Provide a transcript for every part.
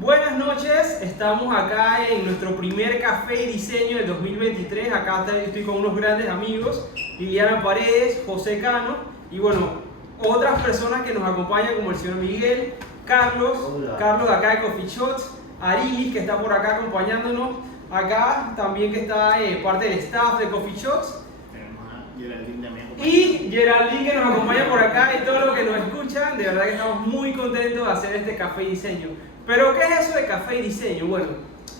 Buenas noches, estamos acá en nuestro primer café y diseño del 2023. Acá estoy con unos grandes amigos, Liliana Paredes, José Cano y bueno, otras personas que nos acompañan como el señor Miguel, Carlos de acá de Coffee Shots, Arilis que está por acá acompañándonos, acá también que está parte del staff de Coffee Shots. Y Geraldine que nos acompaña por acá y todos los que nos escuchan, de verdad que estamos muy contentos de hacer este café y diseño. Pero ¿qué es eso de café y diseño? Bueno,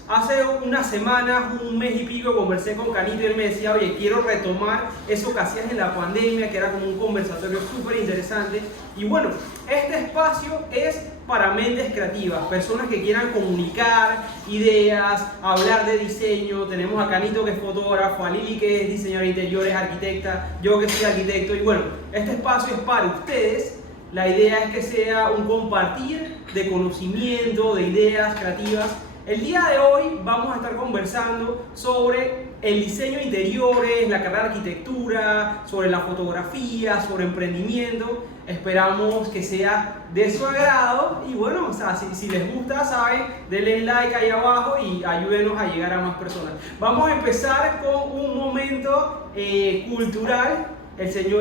hace unas semanas, un mes y pico, conversé con Canito y él me decía, oye, quiero retomar eso que hacías en la pandemia, que era como un conversatorio súper interesante. Y bueno, este espacio es para mentes creativas, personas que quieran comunicar ideas, hablar de diseño. Tenemos a Canito que es fotógrafo, a Lili que es diseñadora de interiores, arquitecta, yo que soy arquitecto. Y bueno, este espacio es para ustedes. La idea es que sea un compartir de conocimiento, de ideas creativas. El día de hoy vamos a estar conversando sobre el diseño de interiores, la carrera de arquitectura, sobre la fotografía, sobre emprendimiento. Esperamos que sea de su agrado y bueno, o sea, si les gusta, saben, denle like ahí abajo y ayúdenos a llegar a más personas. Vamos a empezar con un momento cultural.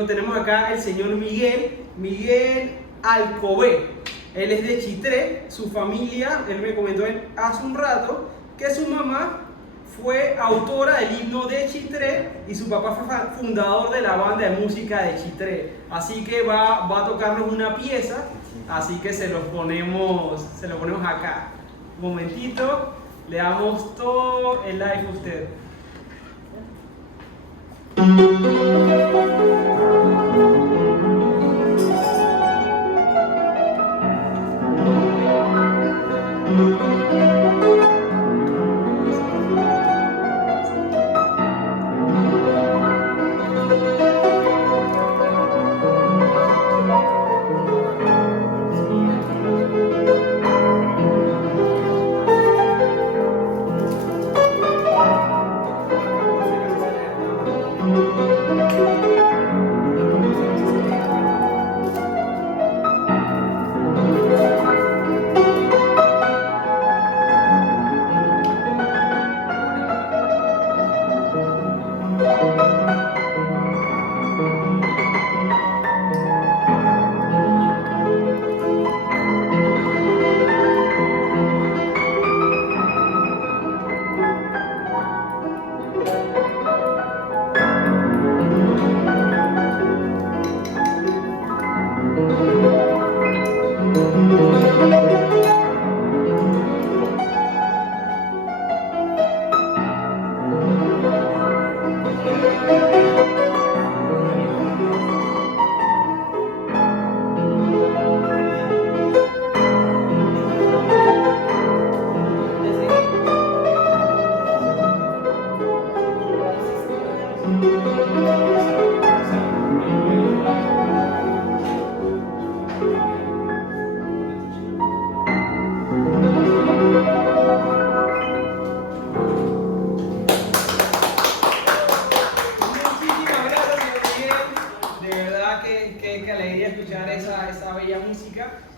Tenemos acá el señor Miguel Alcobé. Él es de Chitré, su familia, él me comentó hace un rato que su mamá fue autora del himno de Chitré y su papá fue fundador de la banda de música de Chitré. Así que va a tocarnos una pieza, así que se los ponemos acá. Un momentito, le damos todo el live a usted.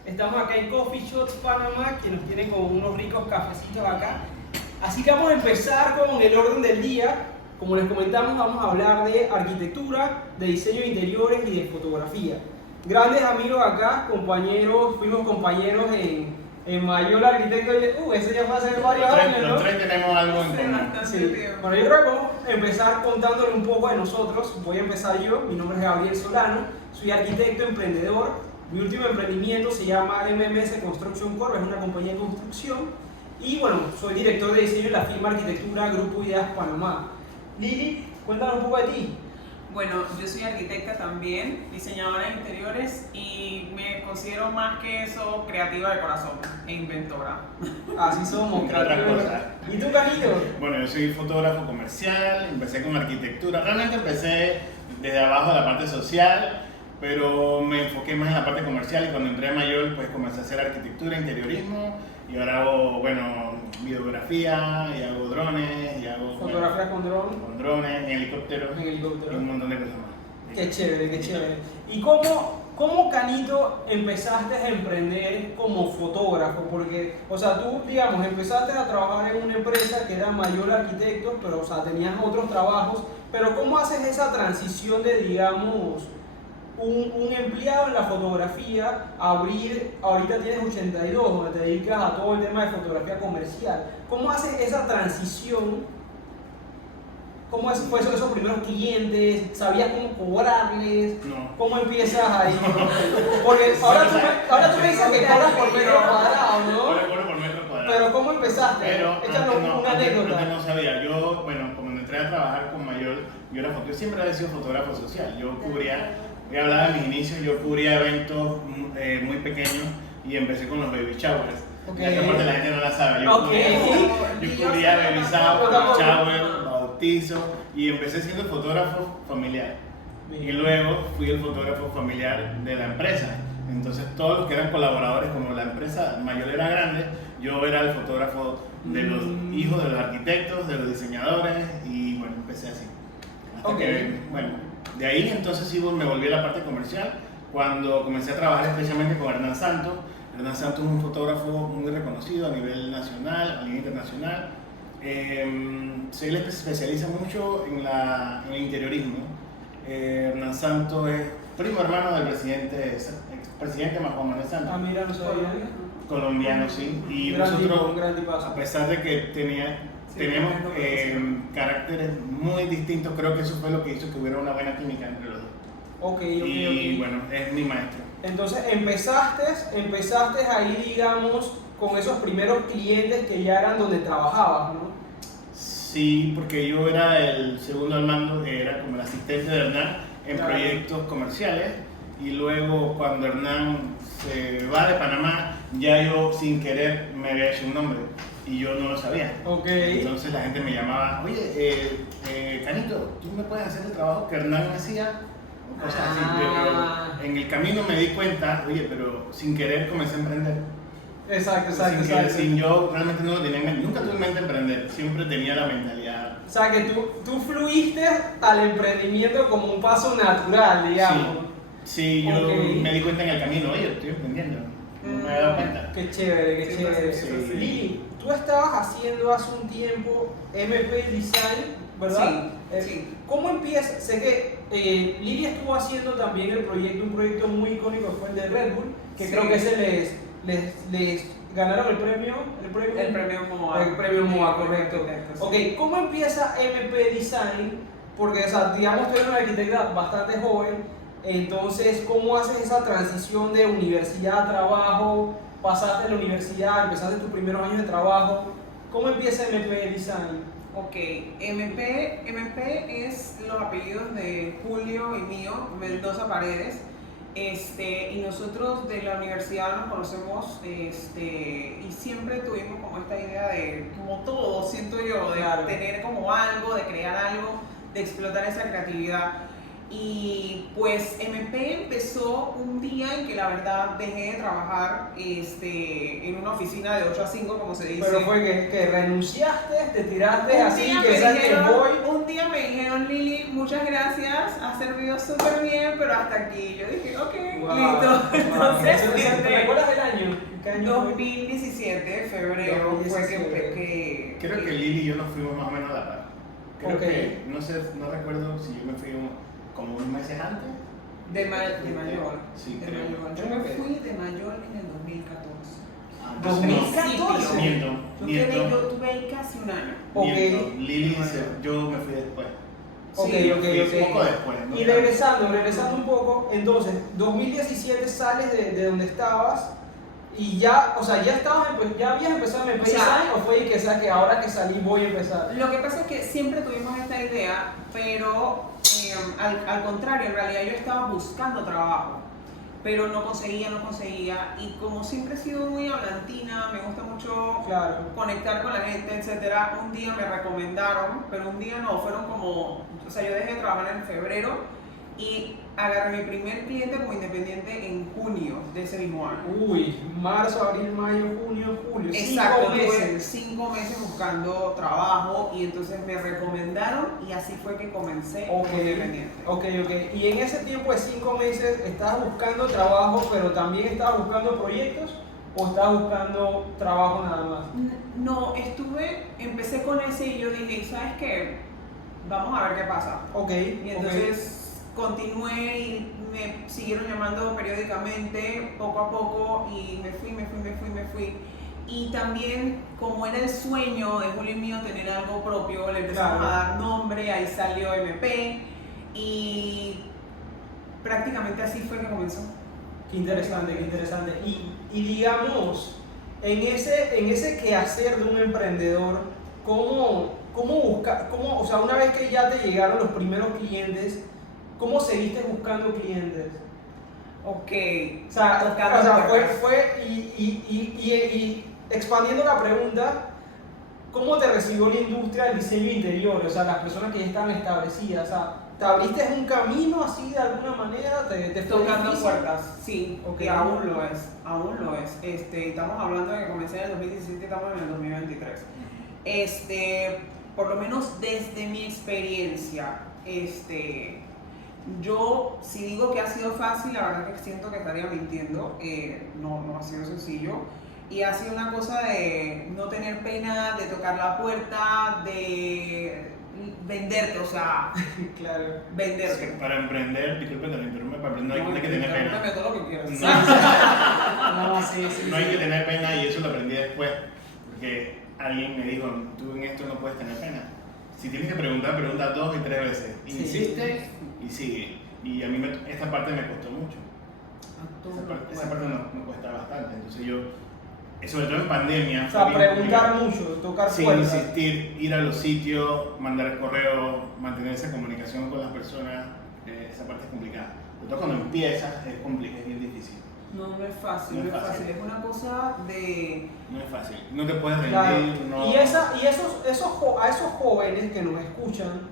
Estamos acá en Coffee Shots Panamá, que nos tienen con unos ricos cafecitos acá. Así que vamos a empezar con el orden del día. Como les comentamos, vamos a hablar de arquitectura, de diseño de interiores y de fotografía. Grandes amigos acá, compañeros, fuimos compañeros en Mayor Arquitecto. Ese ya fue hace varios años, ¿no? Los tres tenemos algo en común. Sí. Bueno, yo creo que vamos a empezar contándole un poco de nosotros. Voy a empezar yo. Mi nombre es Gabriel Solano, soy arquitecto, emprendedor. Mi último emprendimiento se llama MMS Construction Corp, es una compañía de construcción. Y bueno, soy director de diseño de la firma Arquitectura Grupo Ideas Panamá. Lili, cuéntanos un poco de ti. Bueno, yo soy arquitecta también, diseñadora de interiores y me considero más que eso creativa de corazón e inventora. Así somos, creativos. ¿Y tú, Canito? Bueno, yo soy fotógrafo comercial, empecé con arquitectura. Realmente empecé desde abajo de la parte social, pero me enfoqué más en la parte comercial y cuando entré a Mayor pues comencé a hacer arquitectura, interiorismo y ahora hago, bueno, videografía y hago drones y hago... ¿Fotografías con drones? Con drones, en helicópteros En helicóptero. y un montón de cosas más. Qué chévere, qué chévere. ¿Y cómo ¿cómo Canito empezaste a emprender como fotógrafo? Porque, o sea, tú, digamos, empezaste a trabajar en una empresa que era Mayor Arquitectos, pero, o sea, tenías otros trabajos, pero ¿cómo haces esa transición de, digamos, un empleado en la fotografía a abrir, ahorita tienes 82, donde te dedicas a todo el tema de fotografía comercial? ¿Cómo haces esa transición? ¿Cómo fue eso de esos primeros clientes? ¿Sabías cómo cobrarles? No. ¿Cómo empiezas ahí? Porque ahora tú me dices que cobras por metro cuadrado, ¿no? Ahora cobro por metro cuadrado. Pero ¿cómo empezaste? Pero Échanos una anécdota. antes no sabía. Yo, bueno, cuando entré a trabajar con Mayor, yo siempre había sido fotógrafo social. Yo cubría, ya hablaba de mis inicios, yo cubría eventos muy pequeños y empecé con los baby showers. Okay. Esa parte la gente no la sabe. Yo cubría baby shower, bautizo y empecé siendo fotógrafo familiar. Y luego fui el fotógrafo familiar de la empresa. Entonces todos los que eran colaboradores, como la empresa Mayor era grande, yo era el fotógrafo de los hijos de los arquitectos, de los diseñadores y bueno, empecé así. Hasta que, bueno, de ahí entonces sí me volví a la parte comercial cuando comencé a trabajar especialmente con Hernán Santos. Hernán Santos es un fotógrafo muy reconocido a nivel nacional, a nivel internacional. Él se especializa mucho en el interiorismo. Hernán Santos es primo hermano del expresidente Juan Manuel Santos. Ah, mira, no sabía. Colombiano, sí. Y nosotros, a pesar de que teníamos caracteres muy distintos, creo que eso fue lo que hizo que hubiera una buena química entre los dos. Ok. Bueno, es mi maestro. Entonces empezaste ahí, digamos, con esos primeros clientes que ya eran donde trabajabas, ¿no? Sí, porque yo era el segundo al mando, era como el asistente de Hernán en proyectos comerciales. Y luego cuando Hernán se va de Panamá, ya yo sin querer me había hecho un nombre y yo no lo sabía. Okay. Entonces la gente me llamaba, oye, Canito, ¿tú me puedes hacer el trabajo que Hernán hacía? O sea, pero en el camino me di cuenta, oye, pero sin querer comencé a emprender. Exacto. Sin yo realmente no lo tenía en mente, nunca tuve en mente emprender, siempre tenía la mentalidad. O sea, que tú fluiste al emprendimiento como un paso natural, digamos. Sí, yo me di cuenta en el camino, oye, estoy emprendiendo, no me había dado cuenta. Qué chévere. Sí. Lili, tú estabas haciendo hace un tiempo MP Design, ¿verdad? Sí. ¿Cómo empieza? Sé que Lili estuvo haciendo también un proyecto muy icónico, fue el de Red Bull, que creo que ese les ganaron el premio MOA. El premio MOA, correcto. Ok, ¿cómo empieza MP Design? Porque, o sea, digamos, tú eres una arquitecta bastante joven. Entonces, ¿cómo haces esa transición de universidad a trabajo? Pasaste de la universidad, empezaste tus primeros años de trabajo. ¿Cómo empieza MP Design? Ok, MP es los apellidos de Julio y mío, Mendoza Paredes. Y nosotros de la universidad nos conocemos y siempre tuvimos como esta idea de, como todo, siento yo, de tener como algo, de crear algo, de explotar esa creatividad. Y pues MP empezó un día en que la verdad dejé de trabajar en una oficina de 8 a 5, como se dice. Pero fue que renunciaste, te tiraste así, que sabes que voy. Un día me dijeron, Lili, muchas gracias, has servido súper bien, pero hasta aquí. Yo dije, ok, listo. Entonces, ¿te recuerdas del año? ¿Qué año fue? 2017, febrero, fue que Creo que Lili y yo nos fuimos más o menos a la par. Creo que, no recuerdo si yo me fui como unos meses antes. De mayor. Sí, de creo. mayor. Yo me fui de mayor en el 2014. 2014. Miento. Yo tuve ahí casi un año. Ok. Lili, yo me fui después. Ok. Poco después. ¿no? Y regresando un poco, entonces, 2017 sales de donde estabas y ya, o sea, ya habías empezado en MP Design, o fue que, que ahora que salí voy a empezar. Lo que pasa es que siempre tuvimos esta idea, pero al contrario, en realidad yo estaba buscando trabajo, pero no conseguía, y como siempre he sido muy hablantina, me gusta mucho conectar con la gente, etcétera. Un día me recomendaron, pero un día no, fueron como, o sea, yo dejé de trabajar en febrero y agarré mi primer cliente como independiente en junio de ese mismo año. Uy, marzo, abril, mayo, junio, julio. Exacto, 5 meses. tuve 5 meses buscando trabajo y entonces me recomendaron y así fue que comencé como independiente. Ok. Y en ese tiempo de 5 meses, ¿estabas buscando trabajo, pero también estabas buscando proyectos o estabas buscando trabajo nada más? No, empecé con ese y yo dije, ¿sabes qué? Vamos a ver qué pasa. Ok. Y entonces continué y me siguieron llamando periódicamente, poco a poco, y me fui. Y también, como era el sueño de Julio y mío tener algo propio, le empezamos a dar nombre, ahí salió MP, y prácticamente así fue que comenzó. Qué interesante. Y digamos, en ese quehacer de un emprendedor, o sea, una vez que ya te llegaron los primeros clientes, ¿cómo seguiste buscando clientes? Ok. O sea, y expandiendo la pregunta, ¿cómo te recibió la industria del diseño interior? O sea, las personas que ya estaban establecidas, o sea, ¿te abriste un camino así de alguna manera? ¿Te fue Tocando difícil? puertas, sí, Ok. y aún lo es. Estamos hablando de que comencé en el 2017, estamos en el 2023. Por lo menos desde mi experiencia, yo, si digo que ha sido fácil, la verdad que siento que estaría mintiendo. No ha sido sencillo. Y ha sido una cosa de no tener pena, de tocar la puerta, de venderte, o sea, Claro. venderte. Sí, para emprender, disculpe que lo interrumpa, para emprender no hay que tener pena. Pregúntame todo lo que quieras. No, sí. No hay que tener pena y eso lo aprendí después, porque alguien me dijo, tú en esto no puedes tener pena. Si tienes que preguntar, pregunta 2 y 3 veces. Sí. Insiste y sigue. Y a mí esta parte me costó mucho. Esa parte me cuesta bastante. Entonces yo, sobre todo en pandemia, O sea, fue bien preguntar complicado. mucho, tocar Sin puertas. insistir, ir a los sitios, mandar correo, mantener esa comunicación con las personas, esa parte es complicada. Sobre todo cuando empiezas es bien difícil. No es fácil, No no es es fácil. fácil. Es una cosa de... No es fácil, no te puedes rendir. Claro. No... Y a esos jóvenes que nos escuchan,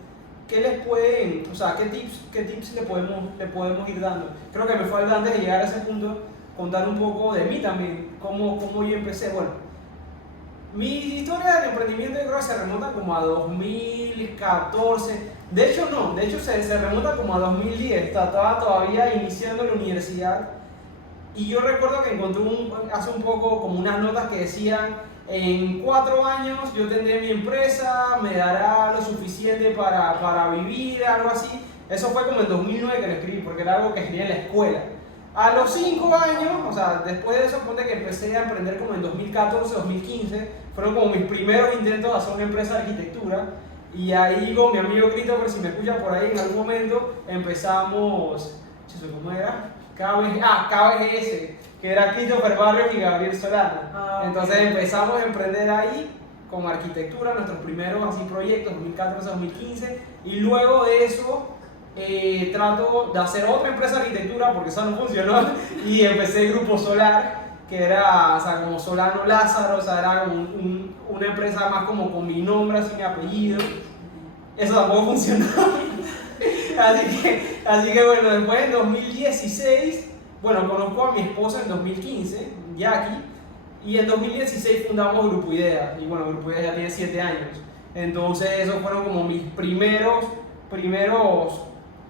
¿qué les pueden, o sea, qué tips le podemos ir dando? Creo que me falta antes de llegar a ese punto contar un poco de mí también, cómo yo empecé. Bueno, mi historia del emprendimiento yo creo que se remonta como a 2014. De hecho se remonta como a 2010. Estaba todavía iniciando la universidad. Y yo recuerdo que encontré hace un poco como unas notas que decían: en 4 años yo tendré mi empresa, me dará lo suficiente para vivir, algo así. Eso fue como en 2009 que lo escribí, porque era algo que escribí en la escuela. A los 5 años, o sea, después de eso, ponte que empecé a emprender como en 2014, 2015, fueron como mis primeros intentos de hacer una empresa de arquitectura. Y ahí con mi amigo Christopher, si me escucha por ahí en algún momento, empezamos, ¿cómo era? KBGS, que era Christopher Barrios y Gabriel Solano. Entonces empezamos a emprender ahí con arquitectura, nuestros primeros así proyectos, 2014-2015, y luego de eso trato de hacer otra empresa de arquitectura porque esa no funcionó, y empecé el Grupo Solar, que era, o sea, como Solano Lázaro, o sea, era como una empresa más como con mi nombre, así mi apellido. Eso tampoco funcionó. Así que bueno, después en 2016, bueno, conozco a mi esposa en 2015, Jackie, y en 2016 fundamos Grupo Idea, y bueno, Grupo Idea ya tiene 7 años. Entonces esos fueron como mis primeros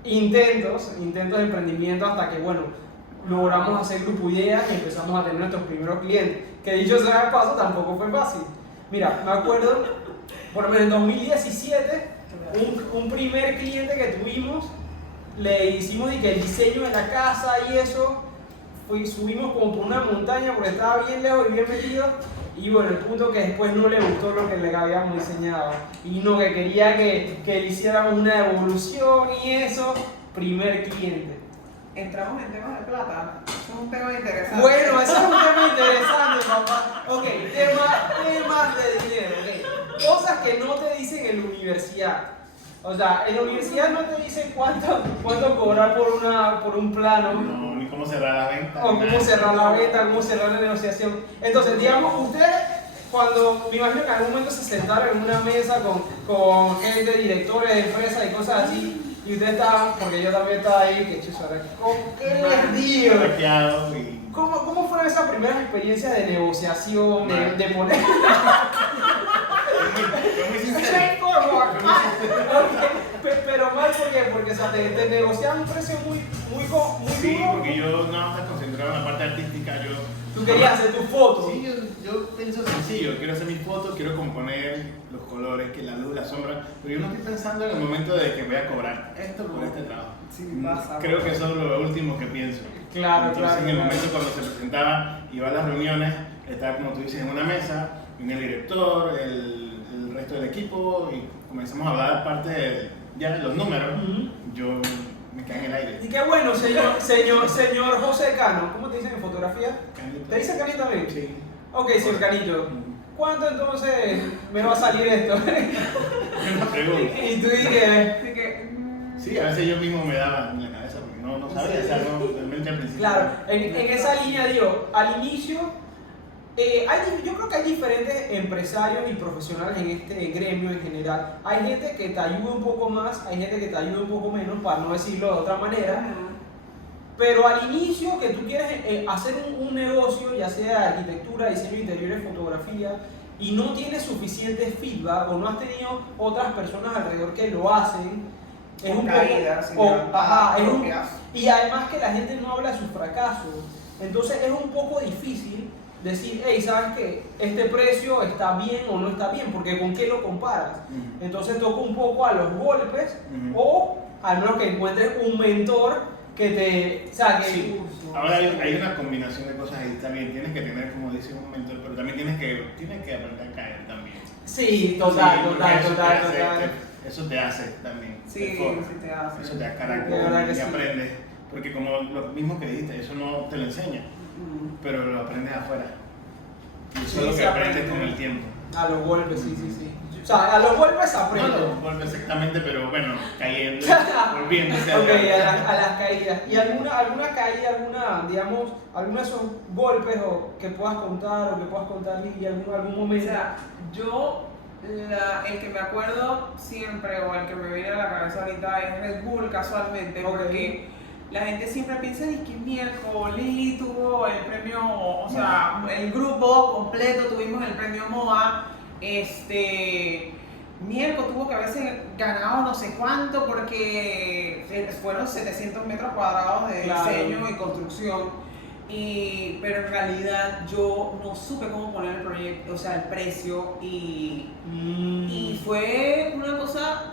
intentos de emprendimiento, hasta que bueno, logramos hacer Grupo Idea y empezamos a tener nuestros primeros clientes, que dicho sea de paso tampoco fue fácil. Mira, me acuerdo, por lo menos en 2017, un primer cliente que tuvimos, le hicimos el diseño de la casa y eso, subimos como por una montaña porque estaba bien lejos y bien metido, y bueno, el punto que después no le gustó lo que le habíamos diseñado y no, que quería que le hiciéramos una devolución y eso, primer cliente. Entramos en temas de plata. Eso es un tema interesante. Bueno, eso es un tema interesante, papá. Ok, temas de dinero, ok. Cosas que no te dicen en la universidad. O sea, en la universidad no te dicen cuánto cobrar por un plano. No, ni cómo cerrar la venta. O cómo cerrar la venta, cómo cerrar la negociación. Entonces, digamos, ustedes, cuando me imagino que en algún momento se sentaron en una mesa con gente, directores de empresas y cosas así, Y ustedes estaban, porque yo también estaba ahí, que chuzo, ahora, ¿qué les digo? Hackeado y... ¿Cómo fueron esas primeras experiencias de negociación, de moneda? Fue muy sincero. Straightforward. Pero mal, ¿por qué? Porque o sea, te negociaban un precio muy Sí, duro. porque yo no estaba concentrado en la parte artística, yo... Tú querías hacer tus fotos. Sí, yo pienso sencillo, quiero hacer mis fotos, quiero componer los colores, que la luz, la sombra, pero yo no estoy pensando en el momento de que voy a cobrar esto por este trabajo. Sí, pasa. Creo que eso es lo último que pienso. Claro, Entonces, claro, en el claro. momento cuando se presentaba, iba a las reuniones, estaba como tú dices en una mesa, viene el director, el resto del equipo y comenzamos a hablar parte de ya de los números. Ujú. Yo me caí en el aire. Y qué bueno, señor José Cano. ¿Cómo te dicen en fotografía? ¿Te dice Canito también? Sí. Ok, señor Canito. ¿Cuánto entonces me va a salir esto? Una pregunta. Y tú dices, Así que, Sí, a veces yo mismo me daba en la cabeza porque no sabía, o sea, no, realmente al principio. claro, en esa línea digo, al inicio, yo creo que hay diferentes empresarios y profesionales en este gremio en general. Hay gente que te ayuda un poco más, hay gente que te ayuda un poco menos, para no decirlo de otra manera. Pero al inicio que tú quieres hacer un negocio, ya sea de arquitectura, diseño de interiores, fotografía, y no tienes suficiente feedback o no has tenido otras personas alrededor que lo hacen, es un caídas, poco... es un, propias. y además que la gente no habla de sus fracasos. Entonces es un poco difícil decir, hey, ¿sabes qué? Este precio está bien o no está bien, porque ¿con qué lo comparas? Ujú. Entonces toca un poco a los golpes Ujú. o al menos que encuentres un mentor que te saque. Sí. Ahora hay una combinación de cosas ahí también. Tienes que tener, como dice, un mentor, pero también tienes que aprender a caer también. Sí, total, Sí, porque total, eso total, te hace- total. Eso te hace también. Sí, te forma. sí te hace. Eso te da De carácter verdad que y sí. aprendes. Porque como lo mismo que dijiste, eso no te lo enseña, pero lo aprendes afuera. Y eso Sí, es lo se que aprendes aprende. con el tiempo. A los golpes, sí, sí, sí. O sea, a los golpes No aprendo. lo vuelve exactamente, pero bueno, cayendo, volviéndose Ok, a las caídas. ¿Y alguna caída, digamos, alguno de esos golpes que puedas contar o que puedas contar y algún O momento? sea, yo, el que me acuerdo siempre o el que me viene a la cabeza ahorita es Red Bull, casualmente, Ok. porque la gente siempre piensa que miércoles Lili tuvo el premio, o sea, el grupo completo tuvimos el premio MOA. Mierco tuvo que haberse ganado no sé cuánto porque fueron 700 metros cuadrados de Claro. diseño y construcción. Pero en realidad yo no supe cómo poner el proyecto, o sea, el precio y fue una cosa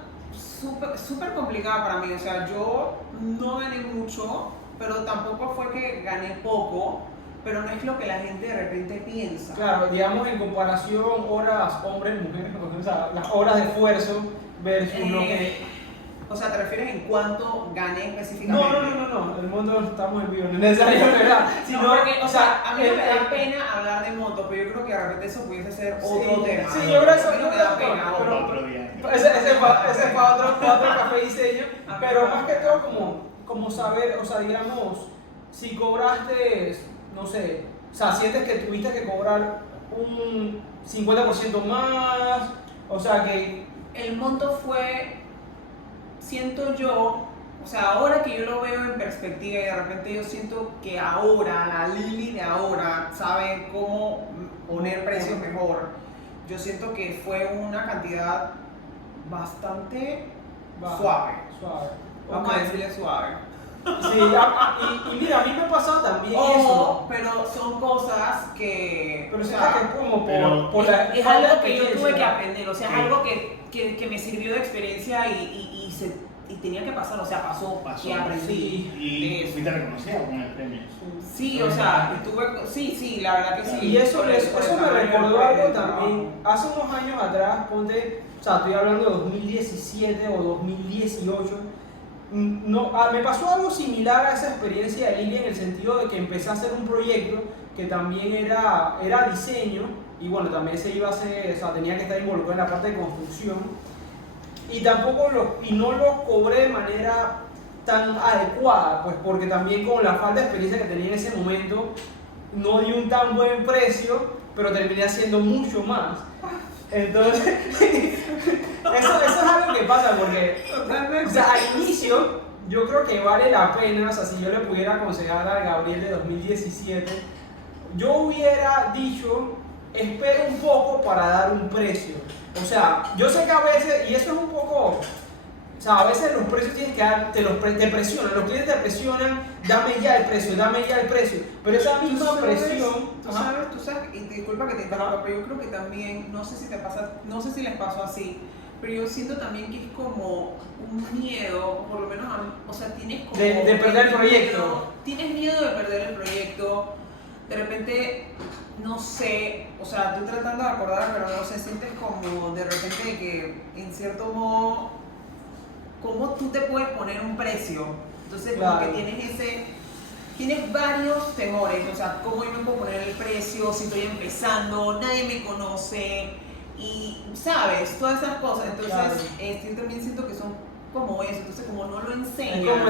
súper complicada para mí. O sea, yo no gané mucho, pero tampoco fue que gané poco, pero no es lo que la gente de repente piensa. Claro, digamos en comparación horas hombres, mujeres, o sea, las horas de esfuerzo versus lo que... O sea, ¿te refieres en cuánto gané específicamente? No, el mundo estamos en vivo, no es necesario, ¿verdad? No, porque, o sea, a mí no me da el- pena hablar de moto, pero yo creo que de repente eso pudiese ser otro Sí, tema. sí, yo creo que eso- A mí no yo me creo da que pena. pero- Otro día. Ese es para otro café diseño, Ajá. pero más que todo como saber, o sea, digamos, si cobraste, no sé, o sea, sientes que tuviste que cobrar un 50% más, o sea que... El monto fue, siento yo, o sea, ahora que yo lo veo en perspectiva y de repente yo siento que ahora, la Lili de ahora sabe cómo poner precios mejor, yo siento que fue una cantidad bastante baja, suave. Suave. Vamos Ok. a decirle suave. Sí, y mira, a mí me ha pasado también eso. Pero son cosas que... Pero o siento sea, que es como pero por la es falta de algo que yo tuve experiencia. que aprender, o sea, es Sí. algo que me sirvió de experiencia y tenía que pasar, o sea, pasó Pasó. y aprendí. Y Eso. fuiste reconocido con el premio. Sí, o sea, sí, la verdad que sí. Y eso Por el me tamaño recordó del algo trabajo. también. Hace unos años atrás, ponte, o sea, estoy hablando de 2017 o 2018. Me pasó algo similar a esa experiencia de Lili en el sentido de que empecé a hacer un proyecto que también era diseño y bueno, también se iba a hacer, o sea, tenía que estar involucrado en la parte de construcción y no lo cobré de manera tan adecuada, pues porque también con la falta de experiencia que tenía en ese momento no di un tan buen precio, pero terminé haciendo mucho más. Entonces, eso es algo que pasa porque, o sea, al inicio, yo creo que vale la pena, o sea, si yo le pudiera aconsejar a Gabriel de 2017, yo hubiera dicho, espera un poco para dar un precio. O sea, yo sé que a veces, y eso es un poco, o sea, a veces los precios tienes que dar, te presionan, los clientes te presionan, dame ya el precio, pero esa misma presión... Tú sabes, y disculpa que te interrumpa, pero yo creo que también, no sé si te pasa, no sé si les pasó así, pero yo siento también que es como un miedo, por lo menos a mí, o sea, tienes como... De perder el proyecto. Tienes miedo de perder el proyecto, de repente, no sé, o sea, estoy tratando de acordar, pero no sé, sientes como de repente que en cierto modo, ¿cómo tú te puedes poner un precio? Entonces como que tienes varios temores, o sea, ¿cómo yo me puedo poner el precio si estoy empezando, nadie me conoce? Y, ¿sabes? Todas esas cosas. Entonces, yo también siento que son como eso. Entonces, como no lo enseñan. Es como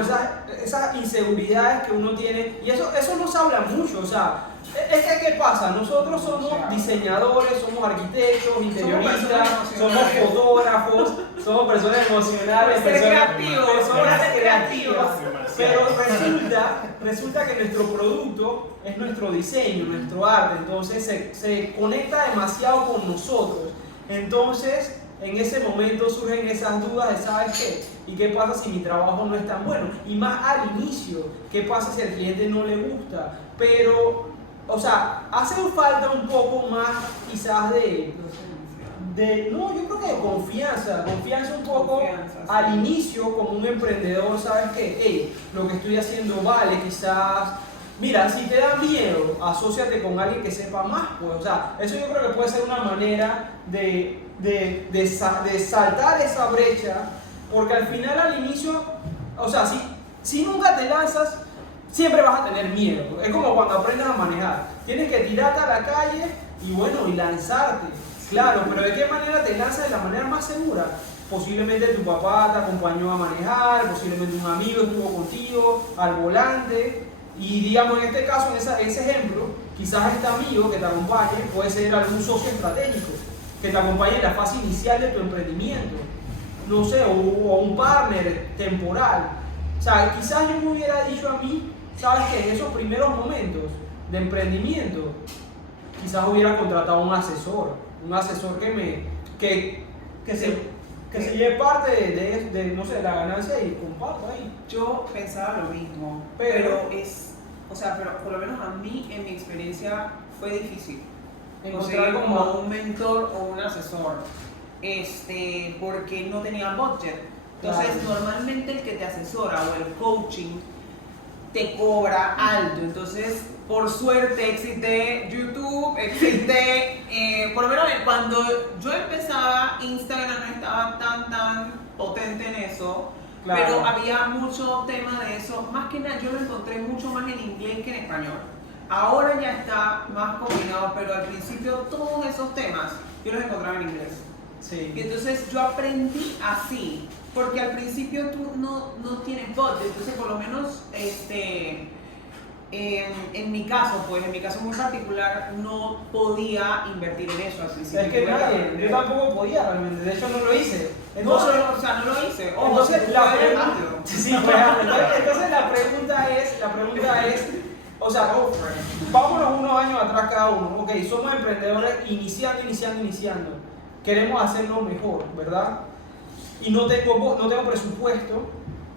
esas inseguridades que uno tiene. Y eso no se habla mucho. O sea, es que, ¿qué pasa? Nosotros somos diseñadores, somos arquitectos, interioristas, somos fotógrafos, somos personas emocionales, personas creativas. Pero resulta que nuestro producto es nuestro diseño, nuestro arte, entonces se conecta demasiado con nosotros. Entonces, en ese momento surgen esas dudas de, ¿sabes qué? ¿Y qué pasa si mi trabajo no es tan bueno? Y más al inicio, ¿qué pasa si al cliente no le gusta? Pero, o sea, hace falta un poco más quizás no, yo creo que de confianza un poco al inicio como un emprendedor, sabes que, hey, lo que estoy haciendo vale, quizás, mira, si te da miedo, asóciate con alguien que sepa más, pues, o sea, eso yo creo que puede ser una manera de saltar esa brecha, porque al final, al inicio, o sea, si nunca te lanzas, siempre vas a tener miedo, es como cuando aprendes a manejar, tienes que tirarte a la calle y bueno, y lanzarte. Claro, pero ¿de qué manera te lanzas? De la manera más segura. Posiblemente tu papá te acompañó a manejar, posiblemente un amigo estuvo contigo al volante. Y digamos, en este caso, en ese ejemplo, quizás este amigo que te acompañe puede ser algún socio estratégico, que te acompañe en la fase inicial de tu emprendimiento. No sé, o un partner temporal. O sea, quizás yo me hubiera dicho a mí, ¿sabes qué? En esos primeros momentos de emprendimiento, quizás hubiera contratado un asesor que se lleve parte de no sé, la ganancia y comparto ahí. Yo pensaba lo mismo, pero por lo menos a mí, en mi experiencia, fue difícil encontrar como un mentor o un asesor, porque no tenía budget. Entonces, normalmente el que te asesora o el coaching te cobra alto. Entonces, por suerte existe YouTube, por lo menos cuando yo empezaba, Instagram no estaba tan potente en eso, pero había mucho tema de eso. Más que nada, yo lo encontré mucho más en inglés que en español. Ahora ya está más combinado, pero al principio todos esos temas yo los encontraba en inglés. Sí. Y entonces yo aprendí así, porque al principio tú no tienes budget, entonces por lo menos en mi caso muy particular, no podía invertir en eso al principio. Es que yo tampoco podía realmente, de hecho no lo hice. Entonces, no lo hice. Entonces la pregunta es, o sea, vámonos unos años atrás cada uno. Ok, somos emprendedores iniciando. Queremos hacerlo mejor, ¿verdad? Y no tengo presupuesto,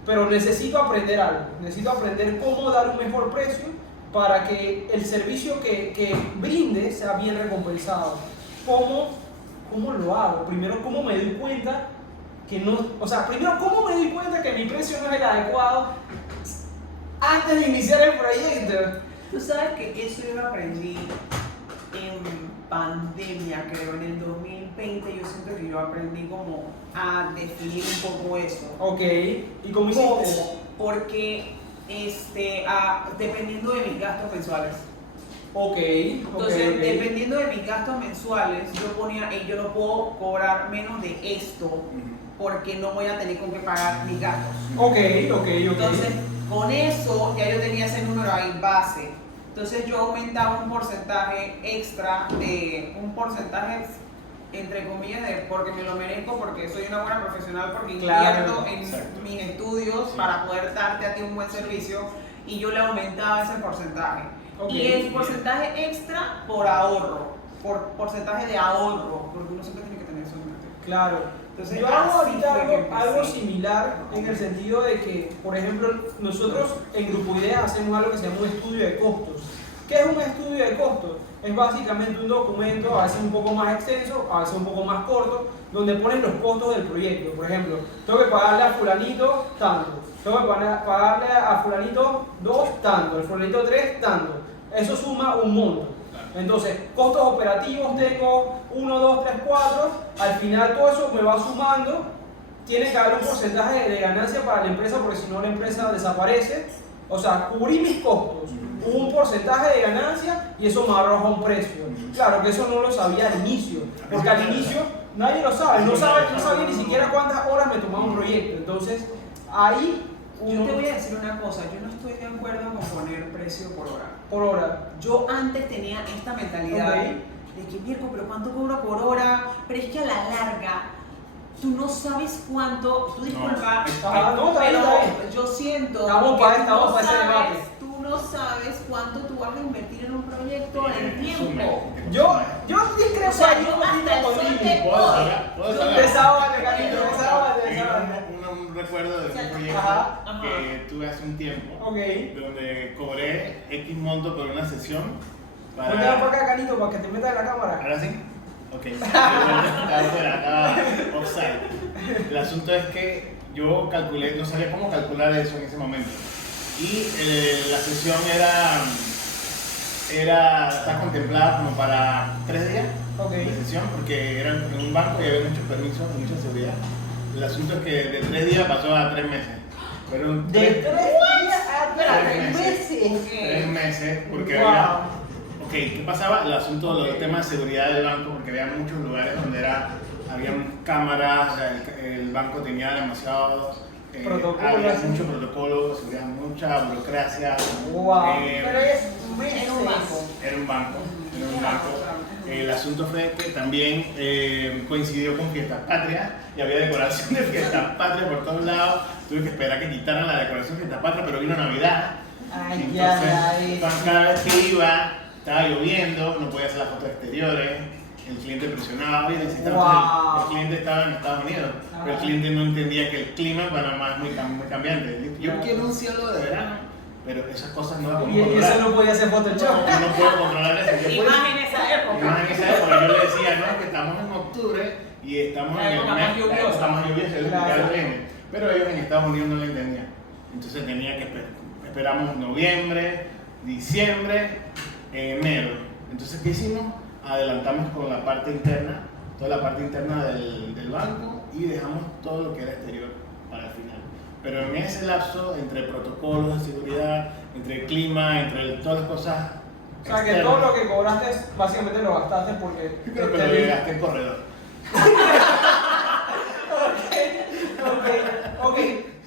pero necesito aprender algo. Necesito aprender cómo dar un mejor precio para que el servicio que brinde sea bien recompensado. ¿Cómo lo hago? Primero, ¿cómo me doy cuenta ¿cómo me doy cuenta que mi precio no es el adecuado antes de iniciar el proyecto? Tú sabes que eso yo lo aprendí en pandemia, creo, en el 2020. Yo siento que yo aprendí como a definir un poco eso. Ok, ¿y cómo hiciste? Porque dependiendo de mis gastos mensuales. Entonces, dependiendo de mis gastos mensuales, yo ponía, yo no puedo cobrar menos de esto porque no voy a tener con qué pagar mis gastos. Ok. Entonces, con eso ya yo tenía ese número ahí base. Entonces yo aumentaba un porcentaje extra, entre comillas, de porque me lo merezco, porque soy una buena profesional, porque Claro, invierto en exacto. mis estudios Sí. para poder darte a ti un buen servicio, y yo le aumentaba ese porcentaje. Ok. Y el porcentaje extra por ahorro, por porcentaje de ahorro, porque uno siempre tiene que tener eso en mente. Claro. Entonces, Yo hago así ahorita fue que empecé. algo similar en el sentido de que, por ejemplo, nosotros en Grupo Ideas hacemos algo que se llama un estudio de costos. ¿Qué es un estudio de costos? Es básicamente un documento, a veces un poco más extenso, a veces un poco más corto, donde pones los costos del proyecto. Por ejemplo, tengo que pagarle a fulanito tanto, tengo que pagarle a fulanito 2 tanto, al fulanito 3 tanto. Eso suma un monto. Entonces, costos operativos tengo 1, 2, 3, 4. Al final todo eso me va sumando. Tiene que haber un porcentaje de ganancia para la empresa, porque si no la empresa desaparece. O sea, cubrí mis costos, hubo un porcentaje de ganancia y eso me arroja un precio. Claro que eso no lo sabía al inicio, porque al inicio nadie lo sabe, no sabía ni siquiera cuántas horas me tomaba un proyecto. Entonces, ahí Yo te voy a decir una cosa, yo no estoy de acuerdo con poner precio por hora. Yo antes tenía esta mentalidad Ok. de que, Mirko, pero ¿cuánto cobro por hora? Pero es que a la larga, tú no sabes cuánto, tú disculpa, Ajá, no, está bien, pero está bien. yo siento Estamos que para tú estamos no para ese sabes- debate. tú no sabes cuánto tú vas a invertir en un proyecto en tiempo. Yo discrepo O sea, ahí yo un hasta poquito el con sol Lili. te- ¿Puedo sacar? Desahógate, Carito, desahógate. Tengo un recuerdo de un proyecto Ajá, ajá. que tuve hace un tiempo, Ok. donde cobré X monto por una sesión para... Ponte para acá, Carito, para que te metas en la cámara. ¿Ahora sí? Ok. Estaba fuera, estaba offside. El asunto es que yo calculé, no sabía cómo calcular eso en ese momento. Y la sesión está contemplada como para 3 días Ok. de sesión, porque era en un banco y había muchos permisos, mucha seguridad. El asunto es que de 3 días pasó a 3 meses. Fueron De 3 días a 3 3 meses. 3 meses, porque Wow. había... Ok, ¿qué pasaba? El asunto del tema de seguridad del banco, porque había muchos lugares donde habían cámaras, el banco tenía demasiados Protocolos. había mucho protocolo, seguridad, mucha burocracia. Wow. eh, Pero es meses. En un banco. Era un banco. El asunto fue que también coincidió con Fiestas Patrias y había decoración de Fiestas Patrias por todos lados. Tuve que esperar que quitaran la decoración de Fiestas Patrias, pero vino Navidad. Ay, Entonces, ya ves. cada vez que iba, estaba lloviendo, no podía hacer las fotos exteriores, el cliente presionaba, oye, necesitamos Wow. el cliente estaba en Estados Unidos, pero el Ajá. cliente no entendía que el clima en Panamá es muy cambiante. Yo Claro. quiero un cielo de verano, pero esas cosas no las Y podemos eso controlar. no podía hacer Photoshop. No puedo controlar eso. Yo Y puedo- más en esa época. y más en esa época yo le decía, no, que estamos en octubre y estamos La en época más lluviosa. estamos lluviosa, yo le explicaba Claro. al cliente. Pero ellos en Estados Unidos no lo entendían. Entonces tenía que esperamos noviembre, diciembre, enero. Entonces, ¿qué hicimos? Adelantamos con la parte interna, toda la parte interna del banco y dejamos todo lo que era exterior para el final. Pero en ese lapso, entre protocolos de seguridad, entre el clima, entre todas las cosas. O sea, que todo lo que cobraste básicamente lo gastaste porque... Yo creo que lo gasté en corredor. Ok,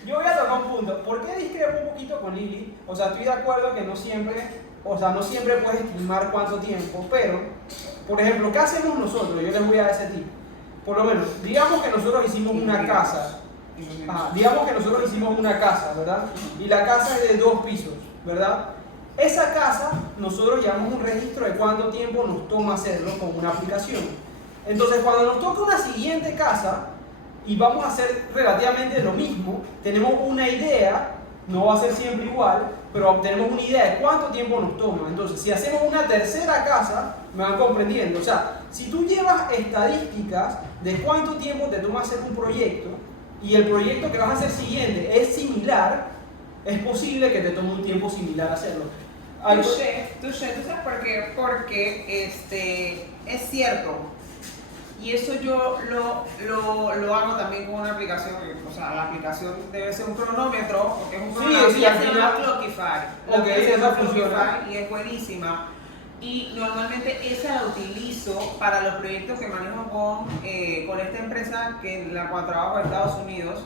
yo voy a tocar un punto. ¿Por qué discrepo un poquito con Lili? O sea, estoy de acuerdo que no siempre puedes estimar cuánto tiempo, pero, por ejemplo, ¿qué hacemos nosotros? Yo les voy a dar ese tip. Por lo menos, digamos que nosotros hicimos una casa. Digamos que nosotros hicimos una casa, ¿verdad? Y la casa es de 2 pisos, ¿verdad? Esa casa, nosotros llevamos un registro de cuánto tiempo nos toma hacerlo con una aplicación. Entonces, cuando nos toca una siguiente casa y vamos a hacer relativamente lo mismo, tenemos una idea, no va a ser siempre igual, pero tenemos una idea de cuánto tiempo nos toma. Entonces, si hacemos una tercera casa, me van comprendiendo. O sea, si tú llevas estadísticas de cuánto tiempo te toma hacer un proyecto y el proyecto que vas a hacer siguiente es similar, es posible que te tome un tiempo similar hacerlo. Touché, ¿tú sabes por qué? Porque es cierto. Y eso yo lo hago también con una aplicación. O sea, la aplicación debe ser un cronómetro, porque es un Sí, cronómetro. sí, al se final- llama Clockify. Ok, Se llama esa funciona. Clockify y es buenísima. Y normalmente esa la utilizo para los proyectos que manejo con esta empresa en la cual trabajo en Estados Unidos,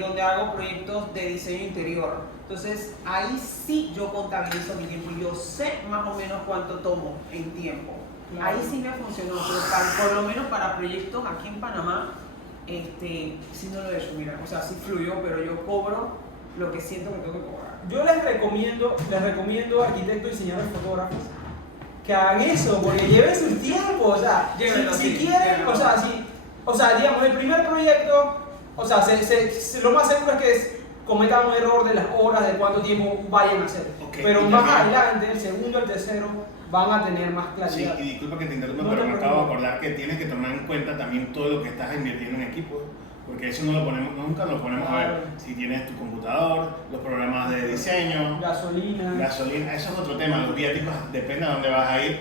donde hago proyectos de diseño interior. Entonces ahí sí yo contabilizo mi tiempo y yo sé más o menos cuánto tomo en tiempo. Claro. Ahí sí me funcionó, pero por lo menos para proyectos aquí en Panamá, sí no lo he hecho, mira, o sea, sí fluyó, pero yo cobro lo que siento que tengo que cobrar. Yo les recomiendo arquitectos, diseñadores, fotógrafos, que hagan eso, porque lleven su tiempo, o sea, Llévenlo, si sí, quieren, llévenlo. o sea, digamos, el primer proyecto, o sea, lo más seguro es que cometan un error de las horas, de cuánto tiempo vayan a hacer. Ok, Pero y más también- adelante, el segundo, el tercero, van a tener más Sí, claridad. y disculpa que te interrumpa, No pero te me acabo de preocupes. acordar que tienes que tomar en cuenta también todo lo que estás invirtiendo en equipo, porque eso no lo ponemos, nunca lo ponemos a ver. Claro. Si tienes tu computador, los programas de diseño, Gasolina. gasolina, eso es otro tema. Los viáticos, depende a dónde vas a ir.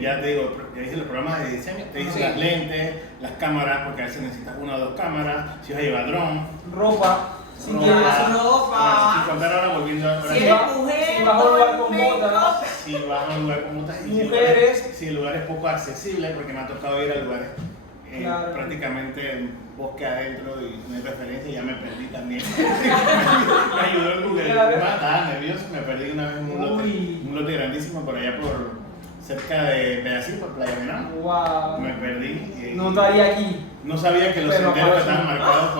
Ya te digo, te dije los programas de diseño, te dije Sí. las lentes, las cámaras, porque a veces necesitas una o dos cámaras, si vas a llevar dron. Ropa. Si ropa. quieres. ropa. Y contar ahora volviendo a Si eres mujer, si vas a un lugar con make-up. botas. si vas a un lugar como tal, y Mujeres. si el lugar es poco accesible, porque me ha tocado ir a lugares Claro. prácticamente en bosque adentro y no hay referencia, ya me perdí también. Me ayudó el Google. Claro. Estaba nervioso, me perdí una vez en Uy. un lote grandísimo por allá cerca de Pedacito, por Playa Menor. Wow. Me perdí. No estaría aquí. No sabía que los Pero senderos apareció. estaban marcados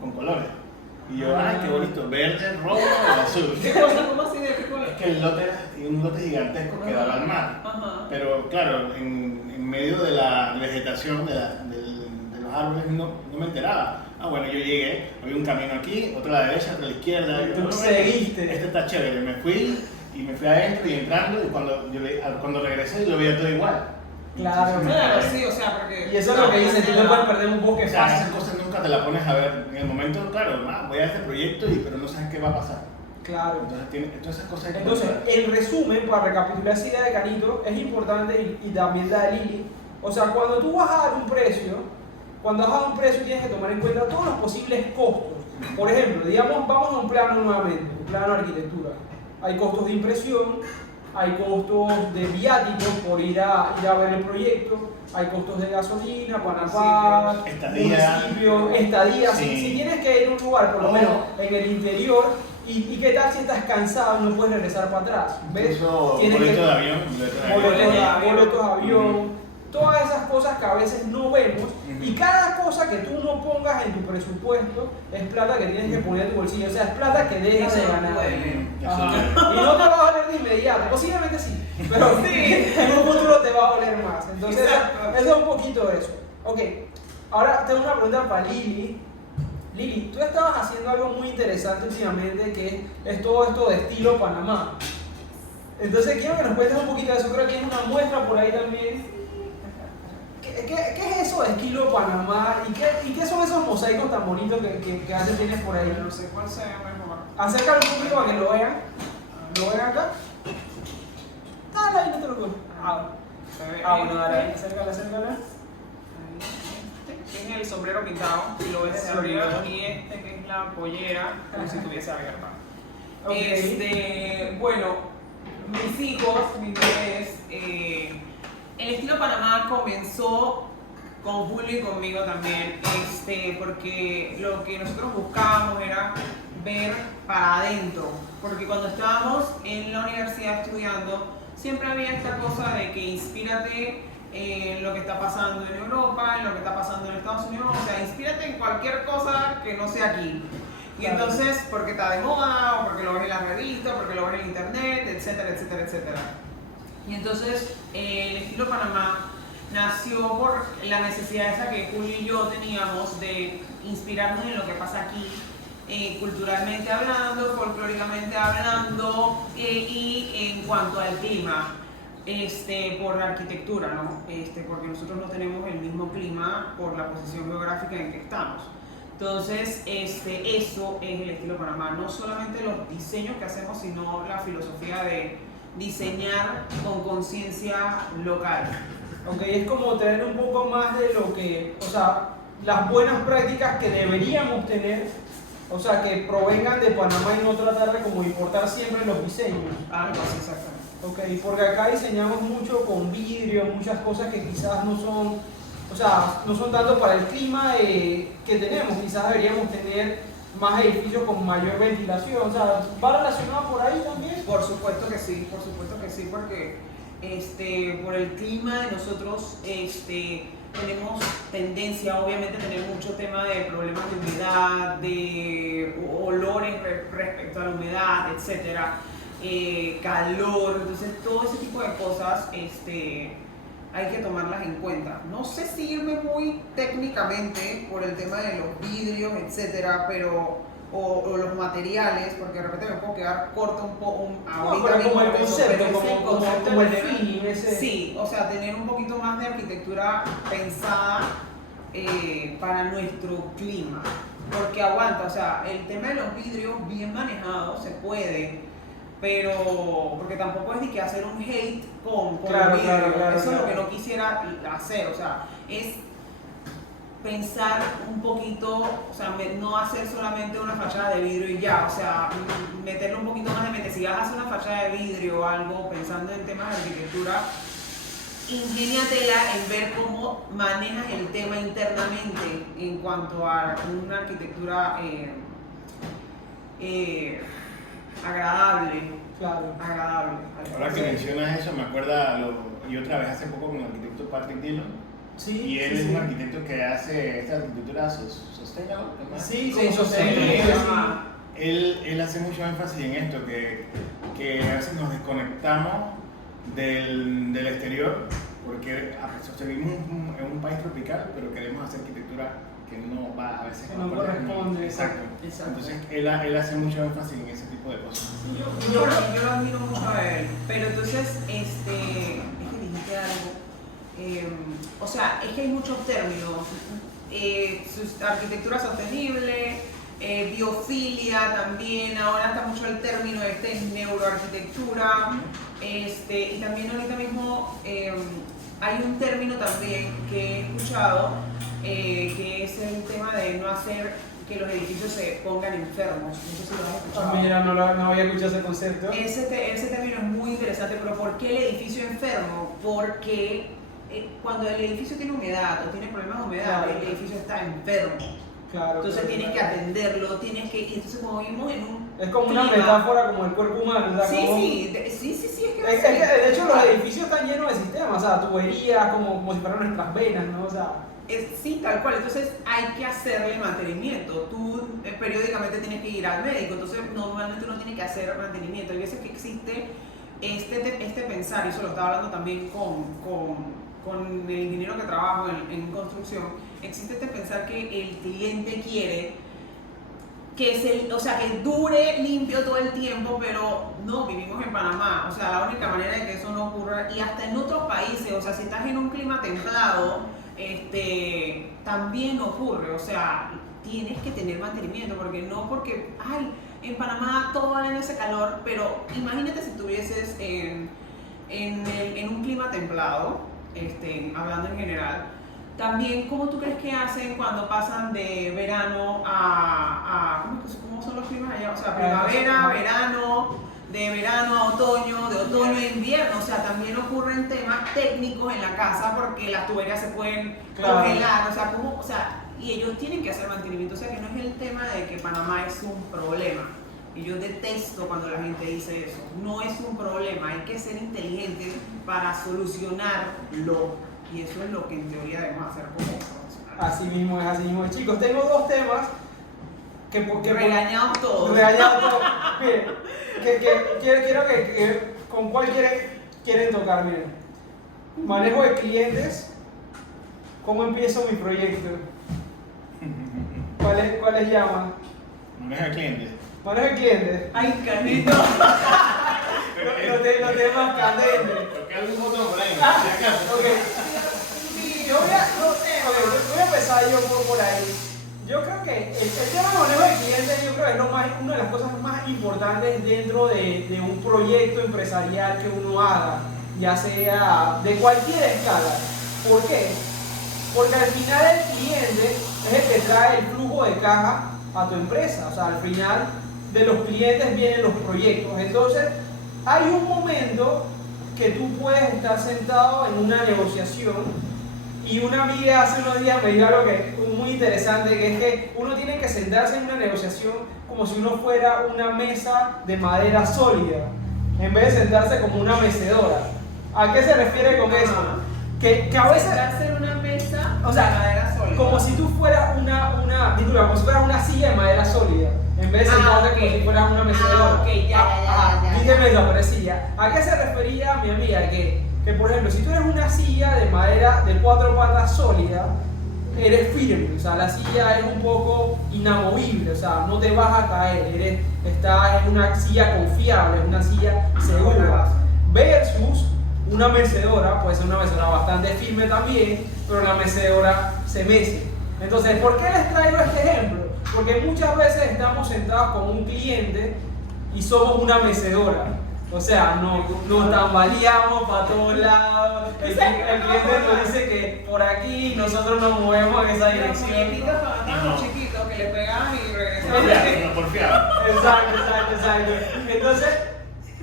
con colores. Y yo, ay, qué bonito, verde, rojo y azul. ¿Qué cosa? ¿Cómo así de qué Es color? que el lote era un lote gigantesco que daba al mar. Ajá. Pero claro, en medio de la vegetación de los árboles no me enteraba. Ah, bueno, yo llegué, había un camino aquí, otro a la derecha, otro a la izquierda. Y Yo, tú bueno, seguiste. Este está chévere. Me fui y me fui adentro y entrando. Y cuando regresé lo veía todo igual. Claro, Entonces, Claro, me- sí, o sea, porque... Y eso es lo que dicen, tú te puedes perder un bosque O sea, esas fácil. cosas nunca te las pones a ver. En el momento, claro, voy a este proyecto, pero no sabes qué va a pasar. Claro. Entonces, todas esas cosas hay que Entonces, pensar. en resumen, para recapitular esa idea de Canito, es importante y también la de Lili. O sea, cuando tú vas a dar un precio, tienes que tomar en cuenta todos los posibles costos. Por ejemplo, digamos, vamos a un plano nuevamente, un plano de arquitectura. Hay costos de impresión, hay costos de viáticos por ir a ver el proyecto, hay costos de gasolina, Panamá, Estadía. municipio, estadía. Sí. Si tienes que ir a un lugar, por lo Oh. menos en el interior, y qué tal si estás cansado y no puedes regresar para atrás. ¿Ves? Incluso Tienes boleto que- de avión, boletos de avión, todas esas cosas que a veces no vemos, y cada cosa que tú no pongas en tu presupuesto es plata que tienes que poner en tu bolsillo, o sea, es plata que dejas de Eso ganar. duele. Ajá. Y no te va a doler de inmediato, posiblemente sí, pero en un futuro te va a doler más. Entonces, Exacto. eso es un poquito de eso. Ok, ahora tengo una pregunta para Lili. Lili, tú estabas haciendo algo muy interesante últimamente, que es todo esto de estilo Panamá. Entonces quiero que nos cuentes un poquito de eso, creo que hay una muestra por ahí también. ¿Qué es eso de estilo Panamá? ¿Y qué son esos mosaicos tan bonitos que haces tienes por ahí? No sé cuál sea mejor. Acércalo un poquito para que lo vean. ¿Lo ven acá? Dale, ahí no te lo cojo. Se ve Bueno, dale, este. acércala. Que es el sombrero pintado, y lo ves desde arriba, y este que es la pollera, como si estuviese abierta. Ok. Bueno, mis hijos, mis bebés, el estilo Panamá comenzó con Julio y conmigo también, porque lo que nosotros buscábamos era ver para adentro, porque cuando estábamos en la universidad estudiando, siempre había esta cosa de que inspírate en lo que está pasando en Europa, en lo que está pasando en Estados Unidos, o sea, inspírate en cualquier cosa que no sea aquí. Y Claro. entonces, porque está de moda, o porque lo ves en las revistas, porque lo ves en internet, etcétera, etcétera, etcétera. Y entonces, el estilo Panamá nació por la necesidad esa que Julio y yo teníamos de inspirarnos en lo que pasa aquí, culturalmente hablando, folclóricamente hablando, y en cuanto al clima. Por la arquitectura, ¿no? Porque nosotros no tenemos el mismo clima por la posición geográfica en que estamos. Entonces, eso es el estilo Panamá, no solamente los diseños que hacemos, sino la filosofía de diseñar con conciencia local. Ok, es como tener un poco más de lo que, o sea, las buenas prácticas que deberíamos tener, o sea, que provengan de Panamá y no tratar de como importar siempre los diseños. Algo así, exactamente. Ok, porque acá diseñamos mucho con vidrio, muchas cosas que quizás no son, o sea, no son tanto para el clima que tenemos, quizás deberíamos tener más edificios con mayor ventilación, o sea, ¿va relacionado por ahí también? Por supuesto que sí, porque por el clima de nosotros, tenemos tendencia, obviamente, a tener mucho tema de problemas de humedad, de olores respecto a la humedad, etcétera, calor, entonces todo ese tipo de cosas, hay que tomarlas en cuenta. No sé si irme muy técnicamente por el tema de los vidrios, etcétera, pero o los materiales, porque de repente me puedo quedar corto un poco pero como el concepto, como el tener, feeling ese. sí, o sea, tener un poquito más de arquitectura pensada para nuestro clima, porque aguanta, o sea, el tema de los vidrios bien manejados se puede, pero porque tampoco es de que hacer un hate con Claro, el vidrio, claro, eso es lo claro. que no quisiera hacer, o sea, es pensar un poquito, o sea, no hacer solamente una fachada de vidrio y ya, o sea, meterle un poquito más de mente. Si vas a hacer una fachada de vidrio o algo pensando en temas de arquitectura, ingéniatela en ver cómo manejas el tema internamente en cuanto a una arquitectura agradable. Claro. Agradable. Ahora que mencionas eso, me acuerda, yo trabajé hace poco con el arquitecto Patrick Dillon. Sí, Y él sí, es sí. un arquitecto que hace esta arquitectura sustainable. ¿No? Sí, Sí, como sostenible. sostenible. Él hace mucho énfasis en esto, que a veces nos desconectamos del exterior, porque vivimos en un país tropical, pero queremos hacer arquitectura que no va a veces Que con no la parte corresponde. Exacto. Exacto. Entonces él hace mucho énfasis en ese tipo de cosas. Yo lo admiro mucho a él, pero entonces, es que dijiste algo, o sea, es que hay muchos términos, arquitectura sostenible, biofilia también, ahora está mucho el término neuroarquitectura, y también ahorita mismo hay un término también que he escuchado, que es el tema de no hacer que los edificios se pongan enfermos. No sé si lo has escuchado. Mira, no había escuchado ese concepto. Ese término es muy interesante, pero ¿por qué el edificio enfermo? Porque cuando el edificio tiene humedad o tiene problemas de humedad, Claro. el edificio está enfermo. Claro. Entonces claro, tienes que claro. atenderlo, y entonces como vivimos en un Es como una clima- metáfora como el cuerpo humano. O sea, Sí, como- sí, es que Es que, de hecho, los edificios están llenos de sistemas, o sea, tuberías, como si fueran nuestras venas, ¿no? O sea, sí, tal cual. Entonces hay que hacerle mantenimiento. Tú periódicamente tienes que ir al médico, entonces normalmente uno tiene que hacer mantenimiento. Hay veces que existe este pensar, y eso lo estaba hablando también con el ingeniero que trabajo en construcción, existe este pensar que el cliente quiere que que dure limpio todo el tiempo, pero no, vivimos en Panamá, o sea, la única manera de que eso no ocurra, y hasta en otros países, o sea, si estás en un clima templado, también ocurre, o sea, tienes que tener mantenimiento, porque, ay, en Panamá todo el año hace calor, pero imagínate si estuvieses en un clima templado, hablando en general. También, ¿cómo tú crees que hacen cuando pasan de verano ¿cómo son los climas allá? O sea, primavera, verano, de verano a otoño, de otoño a invierno. O sea, también ocurren temas técnicos en la casa porque las tuberías se pueden congelar. O sea, y ellos tienen que hacer mantenimiento. O sea, que no es el tema de que Panamá es un problema. Y yo detesto cuando la gente dice eso. No es un problema, hay que ser inteligentes para solucionarlo. Y eso es lo que en teoría debemos hacer como profesionales. así mismo es. Chicos, tengo dos temas que Regañados todos. Regañados todos. Miren, quiero que ¿con cuál quieren tocar? Miren, manejo de clientes, ¿cómo empiezo mi proyecto? ¿Cuáles llaman? Manejo de clientes. Manejo de clientes. Ay, Carlito. Los temas candentes. Tocar algún botón por ahí, Ah, si acaso. ok. Yo voy a empezar yo por ahí. Yo creo que el tema de manejo de clientes, yo creo que es una de las cosas más importantes dentro de un proyecto empresarial que uno haga, ya sea de cualquier escala. ¿Por qué? Porque al final el cliente es el que trae el flujo de caja a tu empresa. O sea, al final de los clientes vienen los proyectos. Entonces, hay un momento que tú puedes estar sentado en una negociación. Y una amiga hace unos días me dijo algo que es muy interesante, que es que uno tiene que sentarse en una negociación como si uno fuera una mesa de madera sólida, en vez de sentarse como una mecedora. ¿A qué se refiere con eso? Que a veces, sentarse en una mesa o sea, de madera sólida. como si tú fueras como si fueras una silla de madera sólida, en vez de sentarte como si fueras una mecedora. Ok, ya. Dígame esa parecilla. ¿A qué se refería mi amiga? Que por ejemplo, si tú eres una silla de madera de 4 patas sólida, eres firme, o sea, la silla es un poco inamovible, o sea, no te vas a caer, es una silla confiable, es una silla segura. Versus una mecedora, puede ser una mecedora bastante firme también, pero la mecedora se mece. Entonces, ¿por qué les traigo este ejemplo? Porque muchas veces estamos sentados con un cliente y somos una mecedora. O sea, nos tambaleamos para todos lados. El cliente nos dice que por aquí nosotros nos movemos en esa dirección. Los muñequitos cuando estábamos chiquitos que le pegaban y regresaban. No, porfiado. Exacto. Entonces,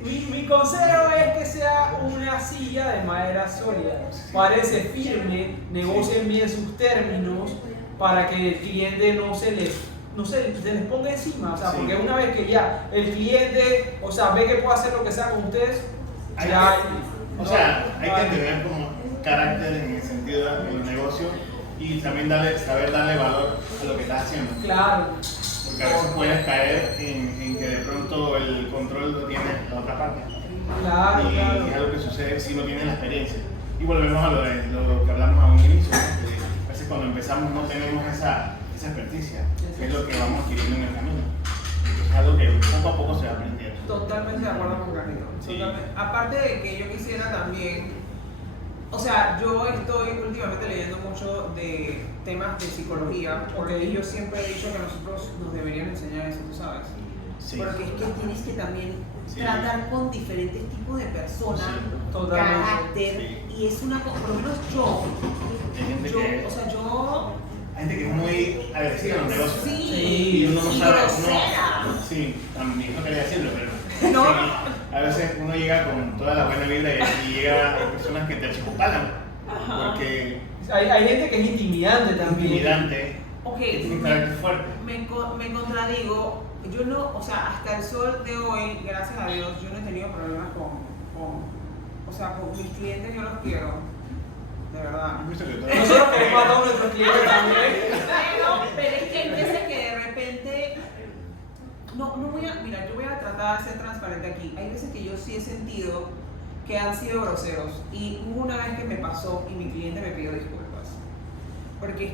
mi consejo es que sea una silla de madera sólida. Parece firme, negocien bien sus términos para que el cliente no se les ponga encima, o sea, Sí. porque una vez que ya el cliente, o sea, ve que puede hacer lo que sea con ustedes, ya... Hay que tener como carácter en el sentido de los negocios y también saber darle valor a lo que estás haciendo. Claro. Porque a veces puedes caer en que de pronto el control lo tiene la otra parte. Claro, Y claro. es algo que sucede si no tienes la experiencia. Y volvemos a lo que hablamos a un inicio, ¿no? Que a veces cuando empezamos no tenemos esa experticia, que es lo que vamos adquiriendo en el camino. Es algo que poco a poco se va aprendiendo. Totalmente de acuerdo con Carlito. Sí. Aparte de que yo quisiera también, o sea, yo estoy últimamente leyendo mucho de temas de psicología, porque yo siempre he dicho que nosotros nos deberían enseñar eso, tú sabes. Sí. Porque es que tienes que también Sí. tratar con diferentes tipos de personas, Sí, totalmente. carácter, Sí. y es una cosa, por lo menos yo, Hay gente que- o sea, yo, Hay gente que es muy agresiva en los negocios. sí, Y uno no y sabe. grosera. Sí, también no quería decirlo, pero. No. Sí, a veces uno llega con toda la buena vibra y llega hay personas que te achicopalan. Porque Hay gente que es intimidante es también. intimidante, Ok, que tiene carácter fuerte. me contradigo, yo no, o sea, hasta el sol de hoy, gracias a Dios, yo no he tenido problemas o sea, con mis clientes yo los quiero, de verdad. He visto que todo- Nosotros queremos a todos nuestros clientes también. Pero es que hay veces que de repente, no voy a, mira, yo voy a tratar de ser transparente aquí. Hay veces que yo sí he sentido que han sido groseros y hubo una vez que me pasó y mi cliente me pidió disculpas. Porque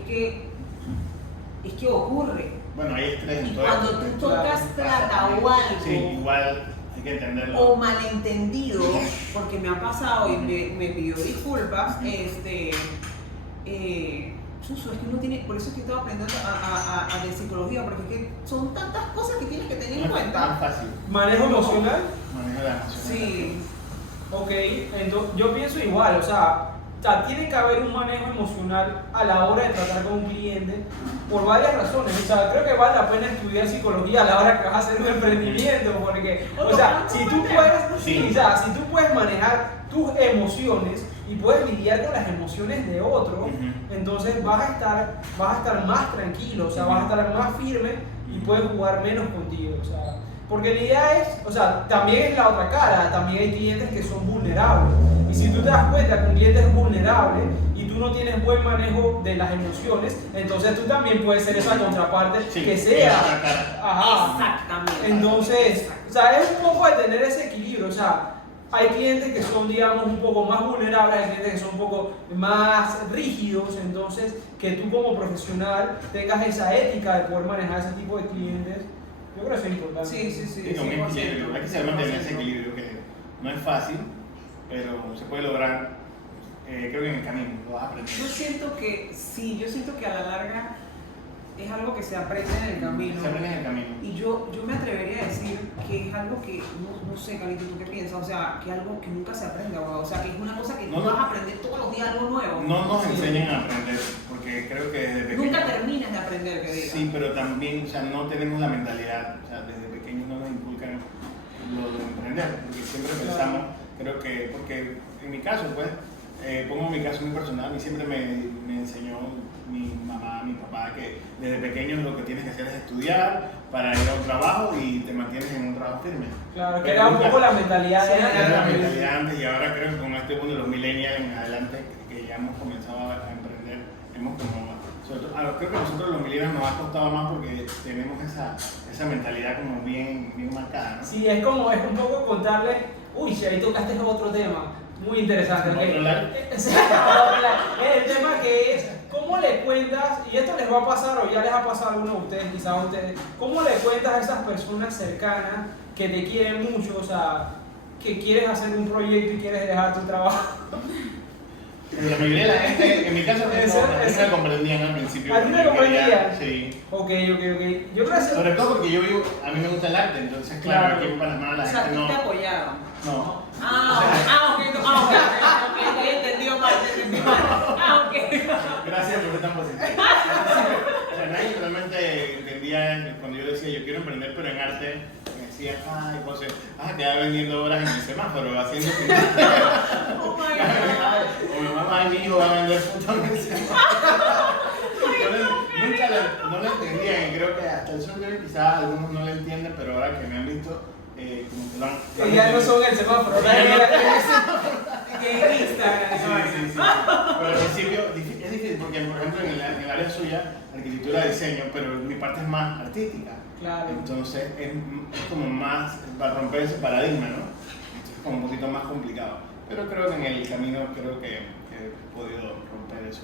es que ocurre. Bueno, hay estrés Y en todo cuando esto. tú tocas plata o algo, Sí, igual hay que entenderlo. o malentendido, porque me ha pasado y me pidió disculpas, Suso, es que uno tiene, por eso es que estaba aprendiendo de psicología, porque es que son tantas cosas que tienes que tener en No es tan cuenta. fácil Manejo emocional. manejar la emoción. Sí, Ok, entonces yo pienso igual, o sea, tiene que haber un manejo emocional a la hora de tratar con un cliente por varias razones. O sea, creo que vale la pena estudiar psicología a la hora que vas a hacer un emprendimiento, porque, o sea, si tú puedes, Sí. o sea, si tú puedes manejar tus emociones y puedes lidiar con las emociones de otro, Ujú. entonces vas a estar más tranquilo, o sea, vas a estar más firme y puedes jugar menos contigo, o sea. Porque la idea es, o sea, también es la otra cara, también hay clientes que son vulnerables. Y si tú te das cuenta que un cliente es vulnerable y tú no tienes buen manejo de las emociones, entonces tú también puedes ser esa contraparte Sí, que es sea. otra cara. Ajá. Exactamente. Entonces, o sea, es un poco de tener ese equilibrio, o sea, hay clientes que son, digamos, un poco más vulnerables, hay clientes que son un poco más rígidos, entonces que tú como profesional tengas esa ética de poder manejar ese tipo de clientes, yo creo que eso es importante. sí, Sí, con un equilibrio. Hay que saber mantener ese equilibrio que no es fácil, pero se puede lograr, creo que en el camino lo vas a aprender. yo siento que a la larga es algo que se aprende en el camino. Se aprende en el camino. Y yo me atrevería a decir que es algo que, no sé, Carlito, ¿tú qué piensas? O sea, que algo que nunca se aprende, o sea, que es una cosa que No, tú no. vas a aprender todos los días algo nuevo. No nos Sí. enseñan a aprender, porque creo que desde pequeños. Nunca terminas de aprender, que diga. Sí, pero también, o sea, no tenemos la mentalidad, o sea, desde pequeños no nos inculcan lo de emprender, porque siempre pensamos, creo que, porque en mi caso, pues, pongo mi caso muy personal, a mí siempre me enseñó mi mamá, mi papá, que desde pequeños lo que tienes que hacer es estudiar para ir a un trabajo y te mantienes en un trabajo firme. Claro, que Pero era un nunca- poco la mentalidad de Era antes. la mentalidad antes y ahora creo que con este mundo de los millennials en adelante que ya hemos comenzado a emprender, hemos como, sobre todo, creo que a nosotros los millennials nos ha costado más porque tenemos esa mentalidad como bien marcada, ¿no? Sí, es como, es un poco contarles, uy, si ahí tocaste otro tema, muy interesante. ¿Otro ¿ok? live? Sí, otro live. El tema que es, ¿cómo le cuentas, y esto les va a pasar o ya les ha pasado a alguno de ustedes, quizás a ustedes, cómo le cuentas a esas personas cercanas que te quieren mucho, o sea, que quieres hacer un proyecto y quieres dejar tu trabajo? Pero la mayoría de la gente, en mi caso, no me comprendían al principio. ¿A ti me porque quería- comprendían? Sí. Ok. Yo creo que eso- Sobre todo porque yo vivo, a mí me gusta el arte, entonces claro, aquí en Panamá la O sea, gente tú no... te apoyaron. No. Ok, te he entendido mal, ok. Gracias por ser tan positivo. O sea, nadie realmente entendía cuando yo decía yo quiero emprender pero en arte. Me decía, ay, José, quedaba vendiendo obras en el semáforo, haciendo Oh my God. o mi mamá y mi hijo van a vender fruta en el semáforo. Nunca no lo entendían y creo que hasta el sol de hoy quizás algunos no lo entienden, pero ahora que me han visto, como que lo han... que ya no son el semáforo, Que en Instagram. Sí. Pero al principio es difícil porque, por ejemplo, en el área suya, arquitectura, diseño, pero mi parte es más artística. Claro. Entonces es como más para romper ese paradigma, ¿no? Entonces es como un poquito más complicado. Pero creo que en el camino creo que he podido romper eso.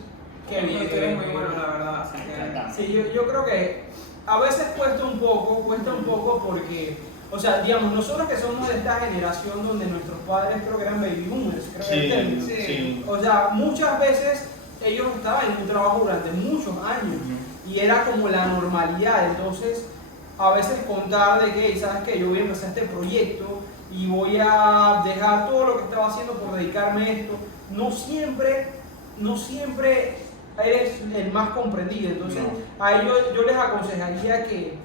Qué bien, Tú eres muy bueno, la verdad. Así Encantado. Sí, yo creo que a veces cuesta un poco porque, o sea, digamos, nosotros que somos de esta generación donde nuestros padres creo que eran baby boomers, creo que es el término. Sí. O sea, muchas veces ellos estaban en un trabajo durante muchos años y era como la normalidad, entonces a veces contar de que, ¿sabes qué? Yo voy a empezar este proyecto y voy a dejar todo lo que estaba haciendo por dedicarme a esto, no siempre eres el más comprendido, entonces a ellos yo les aconsejaría que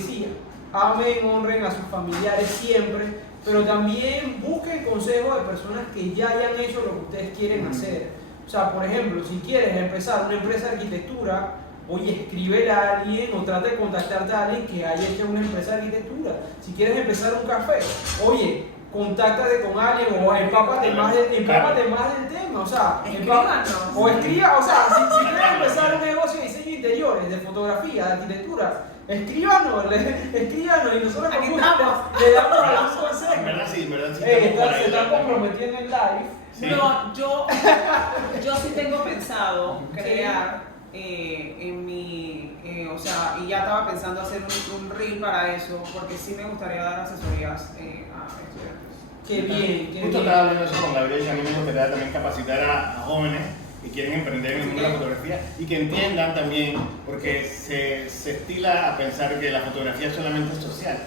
sí, amen, honren a sus familiares siempre, pero también busquen consejos de personas que ya hayan hecho lo que ustedes quieren hacer. O sea, por ejemplo, si quieres empezar una empresa de arquitectura, oye, escríbele a alguien o trata de contactarte a alguien que haya hecho una empresa de arquitectura. Si quieres empezar un café, oye, contáctate con alguien o empápate más del tema, o sea, Escríbanos. o escriba, o sea, si quieres empezar un negocio de diseño de interiores, de fotografía, de arquitectura, escríbanos y nosotros Aquí con gusto estamos. le damos algún consejo. En verdad sí. Se están comprometiendo en live. Sí. No, yo sí tengo pensado crear en mi, o sea, y ya estaba pensando hacer un reel para eso, porque sí me gustaría dar asesorías a estudiantes. Qué bien, qué Justo bien. estaba hablando eso con Gabriel, que a mí me gustaría también capacitar a jóvenes que quieren emprender en el mundo de la fotografía y que entiendan también, porque se estila a pensar que la fotografía solamente es social.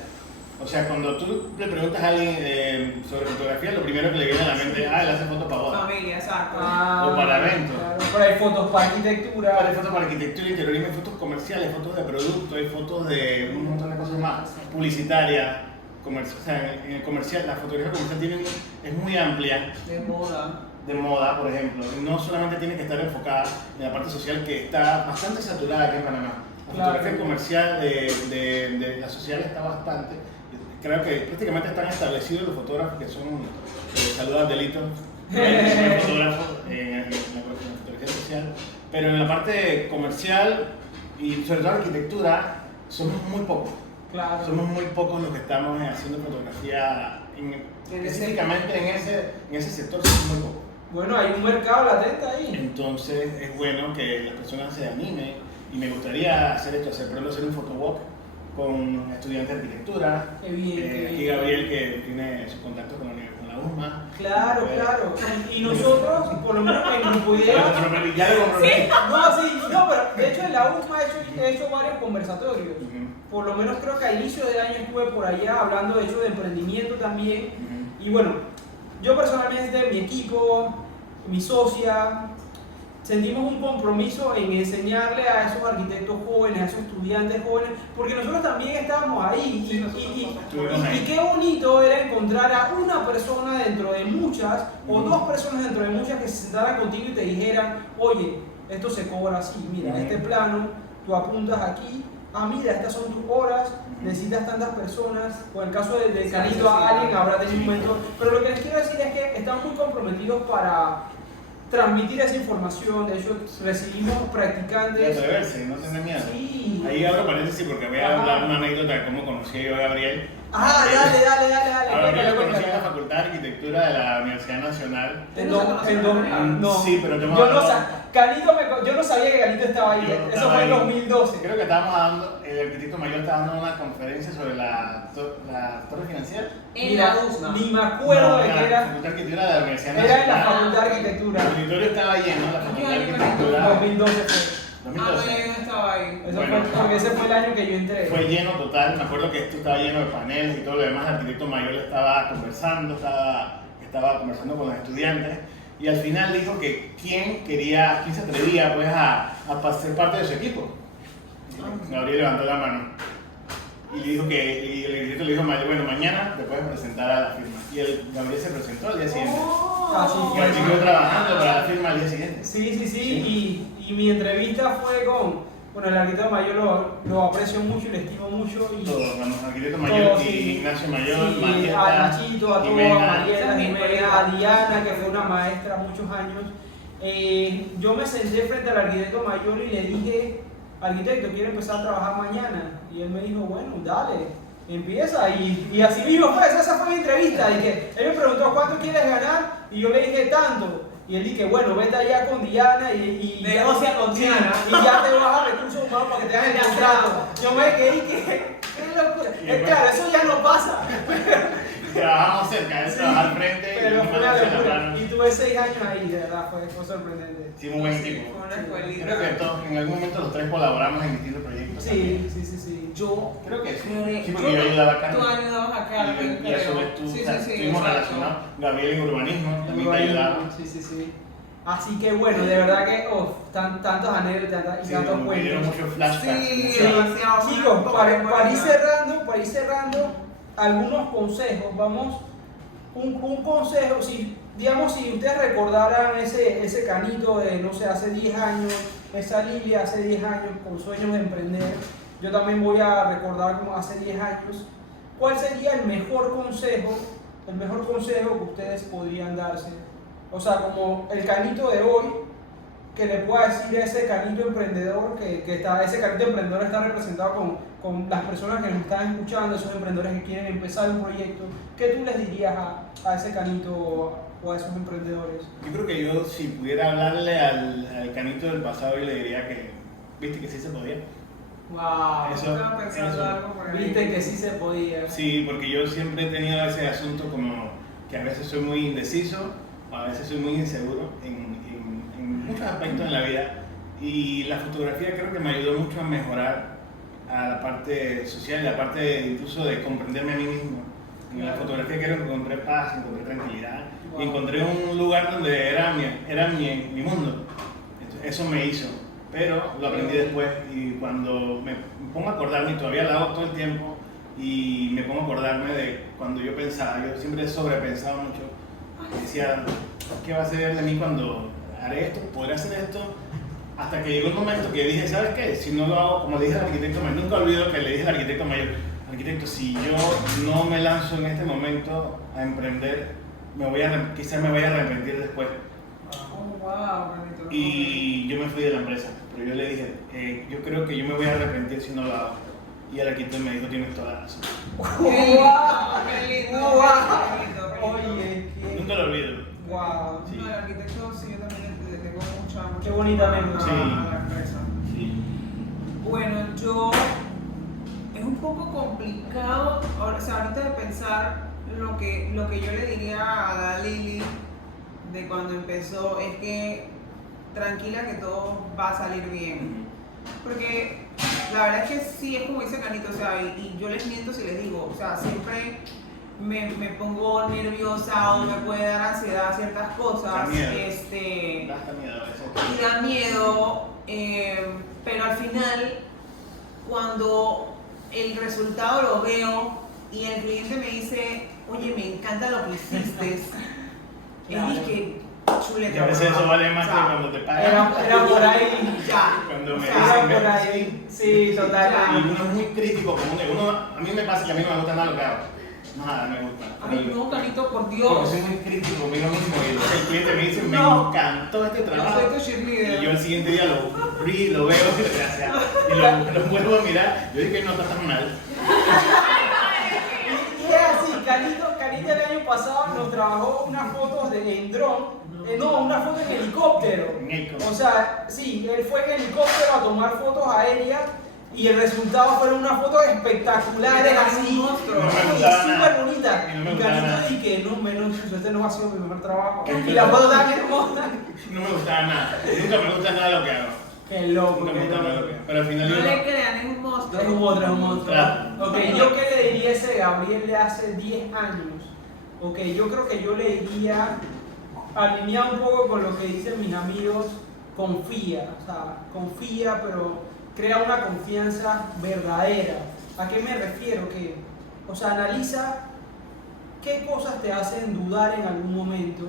O sea, cuando tú le preguntas a alguien sobre fotografía, lo primero que le viene a la mente, él hace fotos para bodas. Familia, exacto. O para eventos. Claro, pero hay fotos para arquitectura. Hay fotos para arquitectura, interiorismo, hay fotos comerciales, fotos de producto, hay fotos de un montón de cosas más, publicitarias, o sea, en el comercial, la fotografía comercial es muy amplia, De moda. de moda, por ejemplo, y no solamente tiene que estar enfocada en la parte social que está bastante saturada aquí en Panamá. La Claro. fotografía comercial de la social está bastante. Creo que prácticamente están establecidos los fotógrafos que son, saludos Delito, fotógrafos en la fotografía social, pero en la parte comercial y sobre todo arquitectura somos muy pocos. Claro. Somos muy pocos los que estamos haciendo fotografía específicamente en ese sector, somos muy pocos. Bueno, hay un mercado latente ahí. Entonces es bueno que las personas se animen y me gustaría hacer esto, por ejemplo hacer un photowalk con estudiantes de arquitectura. Qué bien, qué Aquí bien. Gabriel que tiene su contacto con la UMA. Claro. Y nosotros, por lo menos en Grupo Idea. Ya lo comprometí. No, pero de hecho en la UMA he hecho varios conversatorios. Por lo menos creo que a inicio del año estuve por allá hablando de hecho de emprendimiento también. Y bueno, yo personalmente, mi equipo, mi socia, sentimos un compromiso en enseñarle a esos arquitectos jóvenes, a esos estudiantes jóvenes, porque nosotros también estábamos ahí. Sí, nosotros Y qué bonito era encontrar a una persona dentro de muchas, o dos personas dentro de muchas que se sentaran contigo y te dijeran, oye, esto se cobra así, mira, este plano, tú apuntas aquí, mira, estas son tus horas, necesitas tantas personas, o en el caso de Canito, alguien habrá tenido un mentor, pero lo que les quiero decir es que están muy comprometidos para transmitir esa información. De hecho, recibimos practicantes. Atreverse, no tener miedo. Sí. Ahí abro paréntesis porque voy a hablar una anécdota de cómo conocí yo a Gabriel. Dale. A Gabriel lo conocí en la Cuéntale. Facultad de Arquitectura de la Universidad Nacional. No. Sí, pero Yo no sabía que Canito estaba ahí. Yo Eso estaba fue en ahí. 2012. Creo que estábamos dando, el arquitecto mayor estaba dando una conferencia sobre la torre financiera. En la USNA. Ni me acuerdo de en qué la era. Facultad de Arquitectura de la Universidad Era en la Nacional. Facultad de Arquitectura. El auditorio estaba lleno, la Facultad de ¿Qué año Arquitectura. 2012 fue. No, 2012. yo no estaba ahí. Eso Bueno. fue porque ese fue el año que yo entré. Fue lleno total, me acuerdo que esto estaba lleno de paneles y todo lo demás. El arquitecto mayor estaba conversando, estaba conversando con los estudiantes y al final dijo que quién se atrevía pues a ser parte de su equipo. Gabriel levantó la mano y le dijo y el arquitecto le dijo, bueno, mañana te puedes presentar a la firma. Y Gabriel se presentó al día siguiente. Así Y él siguió trabajando para la firma al día siguiente. Sí. Y mi entrevista fue con el arquitecto mayor, lo aprecio mucho y le estimo mucho. Y Todos, el arquitecto mayor, todos, y sí. Ignacio Mayor, Sí, a Marieta, Nachito, a todos, a Jimena. Mariela, Jimena, a Diana, que fue una maestra muchos años. Yo me senté frente al arquitecto mayor y le dije, arquitecto, quiero empezar a trabajar mañana. Y él me dijo, bueno, dale, empieza. Y así mismo fue, esa fue mi entrevista. Y que él me preguntó, ¿cuánto quieres ganar? Y yo le dije, tanto. Y él dije, bueno, vete allá con Diana y Negocia con Diana. Y ya te vas a recursos humanos para que te hagan el contrato. Yo me quedé y que, qué locura. Claro, eso ya no pasa. Trabajamos cerca, él trabajaba al frente y Pero yo fue me una hacía la locura. mano. Y tuve 6 años ahí, de verdad, fue sorprendente. Sí, muy buen equipo. Fue una escuelita. Creo que todos, en algún momento los tres colaboramos en distintos proyectos. Sí. Yo Creo que sí. creo- Sí, porque yo ayudaba a Tú Carmen. ayudabas a Carmen, Y a su creo. vez tú, Sí, o sea, sí, estuvimos exacto. relacionados. Gabriel en urbanismo también te ayudaba. Sí. Así que bueno, de verdad que tantas anécdotas y Sí, tantos me dieron cuentos. muchos flashbacks. Sí, mucho- demasiado. Chicos, para ir cerrando, algunos consejos. Vamos, un consejo, si ustedes recordaran ese Canito de, no sé, hace 10 años, esa Lilia hace 10 años con sueños de emprender, yo también voy a recordar como hace 10 años, ¿cuál sería el mejor consejo que ustedes podrían darse? O sea, como el Canito de hoy, que le pueda decir a ese Canito emprendedor, ese Canito emprendedor está representado con las personas que nos están escuchando, esos emprendedores que quieren empezar un proyecto, ¿qué tú les dirías a ese Canito o a esos emprendedores? Yo creo que yo, si pudiera hablarle al Canito del pasado, yo le diría que, viste que sí se podía. Wow, Eso- estaba pensando eso. algo por ahí. Viste que sí se podía. Sí, porque yo siempre he tenido ese asunto como que a veces soy muy indeciso, a veces soy muy inseguro en muchos aspectos de la vida. Y la fotografía creo que me ayudó mucho a mejorar a la parte social, la parte incluso de comprenderme a mí mismo. En la fotografía creo que encontré paz, encontré tranquilidad, Wow. y encontré un lugar donde era mi mundo. Entonces, eso me hizo, pero lo aprendí después y cuando me pongo a acordarme, y todavía lo hago todo el tiempo, y me pongo a acordarme de cuando yo pensaba, yo siempre he sobrepensado mucho, decía, ¿qué va a ser de mí cuando haré esto? ¿Podré hacer esto? Hasta que llegó un momento que dije, ¿sabes qué? Si no lo hago, como le dije al arquitecto mayor, nunca olvido que le dije al arquitecto mayor, arquitecto, si yo no me lanzo en este momento a emprender, quizás me voy a arrepentir después. Oh, wow, Canito. Y yo me fui de la empresa, pero yo le dije, yo creo que yo me voy a arrepentir si no lo hago. Y el arquitecto me dijo, tienes toda la razón. Qué lindo, qué lindo, Wow. qué lindo, qué lindo. Oye, Nunca lo olvido. wow. Sí. No, el arquitecto sí, yo también le tengo mucha Qué bonita anécdota. a Sí. la empresa. Sí. Bueno, es un poco complicado, o sea, ahorita de pensar lo que yo le diría a la Lili de cuando empezó es que tranquila que todo va a salir bien. Porque la verdad es que sí, es como dice Canito, o sea, y yo les miento si les digo, o sea, siempre me pongo nerviosa o me puede dar ansiedad a ciertas cosas. Da miedo. Da Da miedo a veces. y da miedo, pero al final, cuando el resultado lo veo y el cliente me dice, oye, me encanta lo que hiciste, Claro. es que chuleta. Y a veces eso vale más O que sea, cuando te pagan. Era por ahí. Ya. Cuando me O sea, dicen, Era por ahí. Sí, total. y uno es muy crítico, como que uno, a mí me pasa que a mí no me gusta nada lo que hago. Nada me gusta. Ay, no, Carito, por Porque Dios. soy muy crítico conmigo mismo y entonces el cliente me dice, me No. encantó este Yo trabajo. soy tu cheerleader. Y yo el siguiente día lo veo, gracias, y lo vuelvo a mirar. Yo dije, no está tan mal. Y es así, Carito el año pasado nos trabajó unas fotos en dron, una foto en helicóptero. En helicóptero. O sea, sí, él fue en helicóptero a tomar fotos aéreas y el resultado fueron unas fotos espectaculares, Era un así, monstruo. No me y gustaba súper nada. bonitas. Y no me Y gustaba nada. Carito dije, no, menos, este no ha sido mi primer trabajo. Es que Y la no. foto tan hermosa. No me gustaba nada. Nunca me gusta nada lo que hago. Qué loco, Nunca me qué gusta nada lo loco. que hago. Pero al final No yo le crean, es un monstruo. Es un monstruo, es un monstruo. Claro. Ok, ¿yo qué le diría a ese Gabriel de hace 10 años? Ok, yo creo que yo le diría, alineado un poco con lo que dicen mis amigos, confía. O sea, confía, pero crea una confianza verdadera. ¿A qué me refiero? Que, o sea, analiza qué cosas te hacen dudar en algún momento.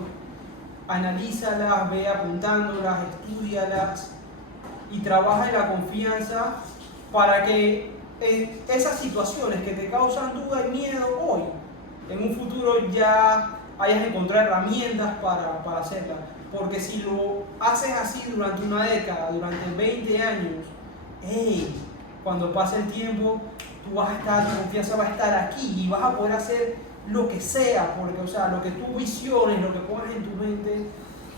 Analízalas, ve apuntándolas, estudialas y trabaja en la confianza para que esas situaciones que te causan duda y miedo hoy, en un futuro ya hayas encontrado herramientas para hacerlas. Porque si lo haces así durante una década, durante 20 años, hey, cuando pase el tiempo, tú vas a estar, tu confianza va a estar aquí y vas a poder hacer lo que sea, porque, o sea, lo que tú visiones, lo que pongas en tu mente,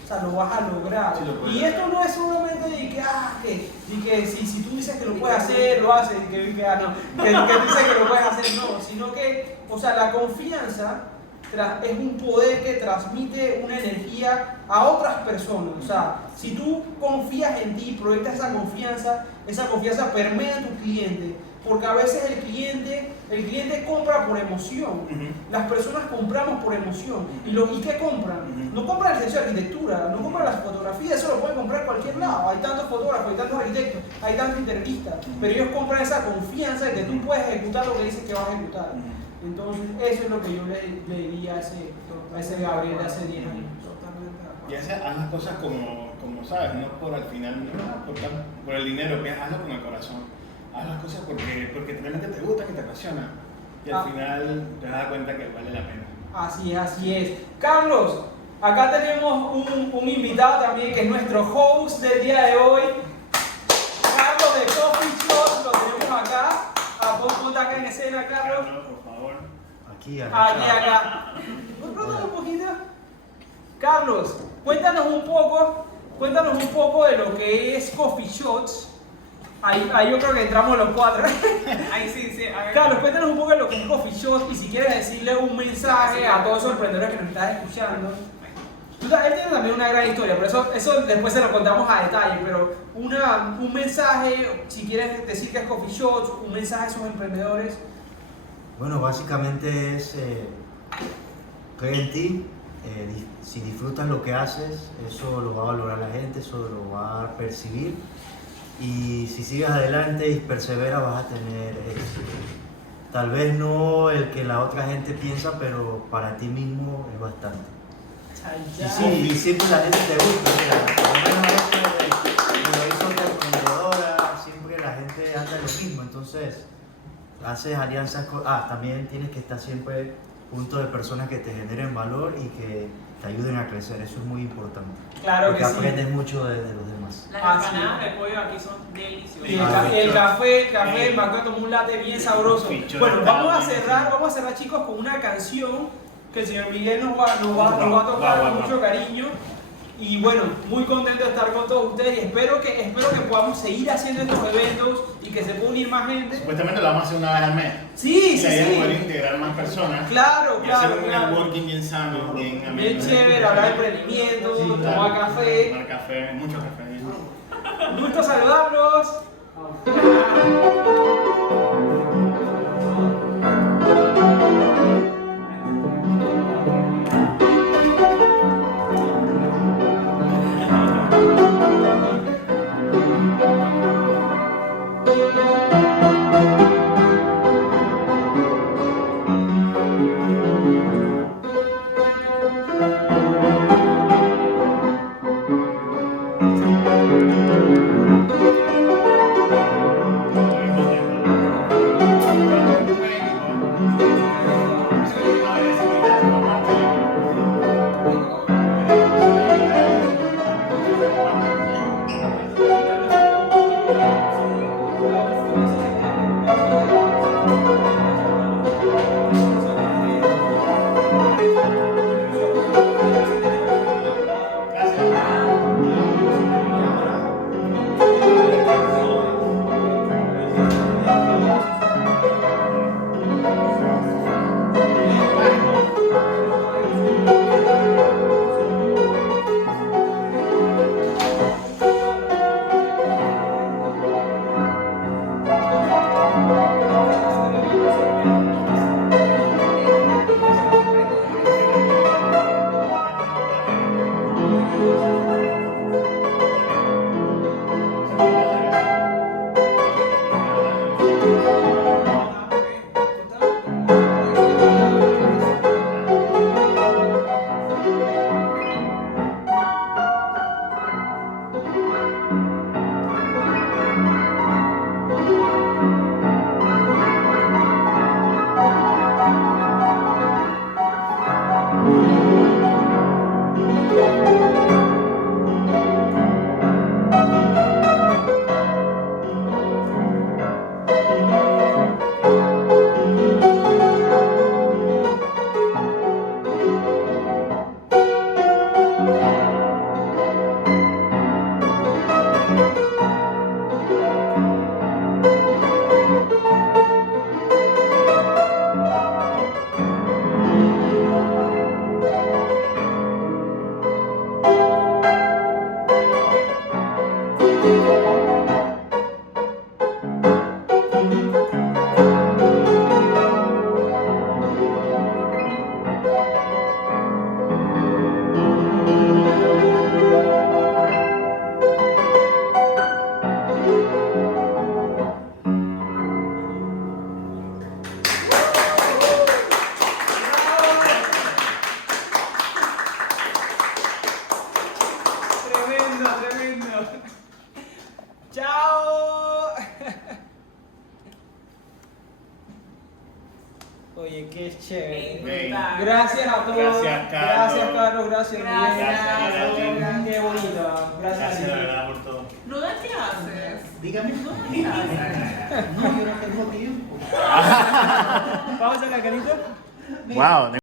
o sea, lo vas a lograr. Sí, lo puedes Y esto lograr. no es solamente de que si tú dices que lo puedes hacer, lo haces, no, que tú dices que lo puedes hacer, no, sino que, o sea, la confianza es un poder que transmite una energía a otras personas. O sea, si tú confías en ti, proyectas esa confianza permea a tu cliente, porque a veces el cliente compra por emoción. Ujú. Las personas compramos por emoción. ¿Y qué compran? Ujú. No compran el licenciado de arquitectura, no compran las fotografías, eso lo pueden comprar en cualquier lado. Hay tantos fotógrafos, hay tantos arquitectos, hay tantos internistas, pero ellos compran esa confianza de que tú puedes ejecutar lo que dices que vas a ejecutar. Entonces, eso es lo que yo le diría a ese Gabriel de hace 10 años. Totalmente de acuerdo. Y haz las cosas como sabes, no por al final, no por el dinero, que hazlo con el corazón. Haz las cosas porque realmente te gusta, que te apasiona. Y al final te das cuenta que vale la pena. Así es. Carlos, acá tenemos un invitado también que es nuestro host del día de hoy. Carlos de Coffee Shop, lo tenemos acá. Ponte acá en escena, Carlos. Carlos, por favor. Aquí, Acá. ¿Puedes un poquito? Carlos, cuéntanos un poco de lo que es Coffee Shots. Ahí yo creo que entramos los cuatro. Ahí sí, a ver. Carlos, cuéntanos un poco de lo que es Coffee Shots y si quieres decirle un mensaje a todos esos emprendedores que nos están escuchando. Él tiene también una gran historia, pero eso después se lo contamos a detalle, pero un mensaje, si quieres decir que es Coffee Shots, un mensaje a esos emprendedores. Bueno, básicamente es cree en ti, si disfrutas lo que haces, eso lo va a valorar la gente, eso lo va a percibir y si sigues adelante y perseveras vas a tener éxito. Tal vez no el que la otra gente piensa, pero para ti mismo es bastante. Y sí, y siempre la gente te gusta, mira, por lo menos esto de lo hizo otra emprendedora, siempre la gente anda en lo mismo, entonces haces alianzas con... también tienes que estar siempre junto de personas que te generen valor y que te ayuden a crecer, eso es muy importante. Claro porque que sí. aprendes mucho de los demás. Las empanadas de pollo aquí son deliciosas. Y Sí. el café, me acuerdo tomó un latte bien sabroso. Fichón, Bueno, está vamos a buenísimo. cerrar chicos con una canción que el señor Miguel nos va a tocar con mucho cariño. Y bueno, muy contento de estar con todos ustedes y espero que podamos seguir haciendo estos eventos y que se pueda unir más gente. Supuestamente lo vamos a hacer una vez al mes. Sí, Y la idea es poder sí. integrar más personas. Claro, Y hacer claro, un claro. networking bien sano, bien ameno. Bien chévere, hablar de emprendimiento, Sí, tomar claro. café. Tomar café, mucho café. Un gusto saludarlos. Oye, qué chévere. Brutal. Gracias a todos. Gracias, Carlos. Gracias, Carlos. Gracias, Gracias. Miguel. Qué bonito. Gracias. Gracias, de verdad, por todo. ¿No das clases? Dígame. ¿No das clases? No, yo no tengo tiempo. Vamos a la carita. Wow.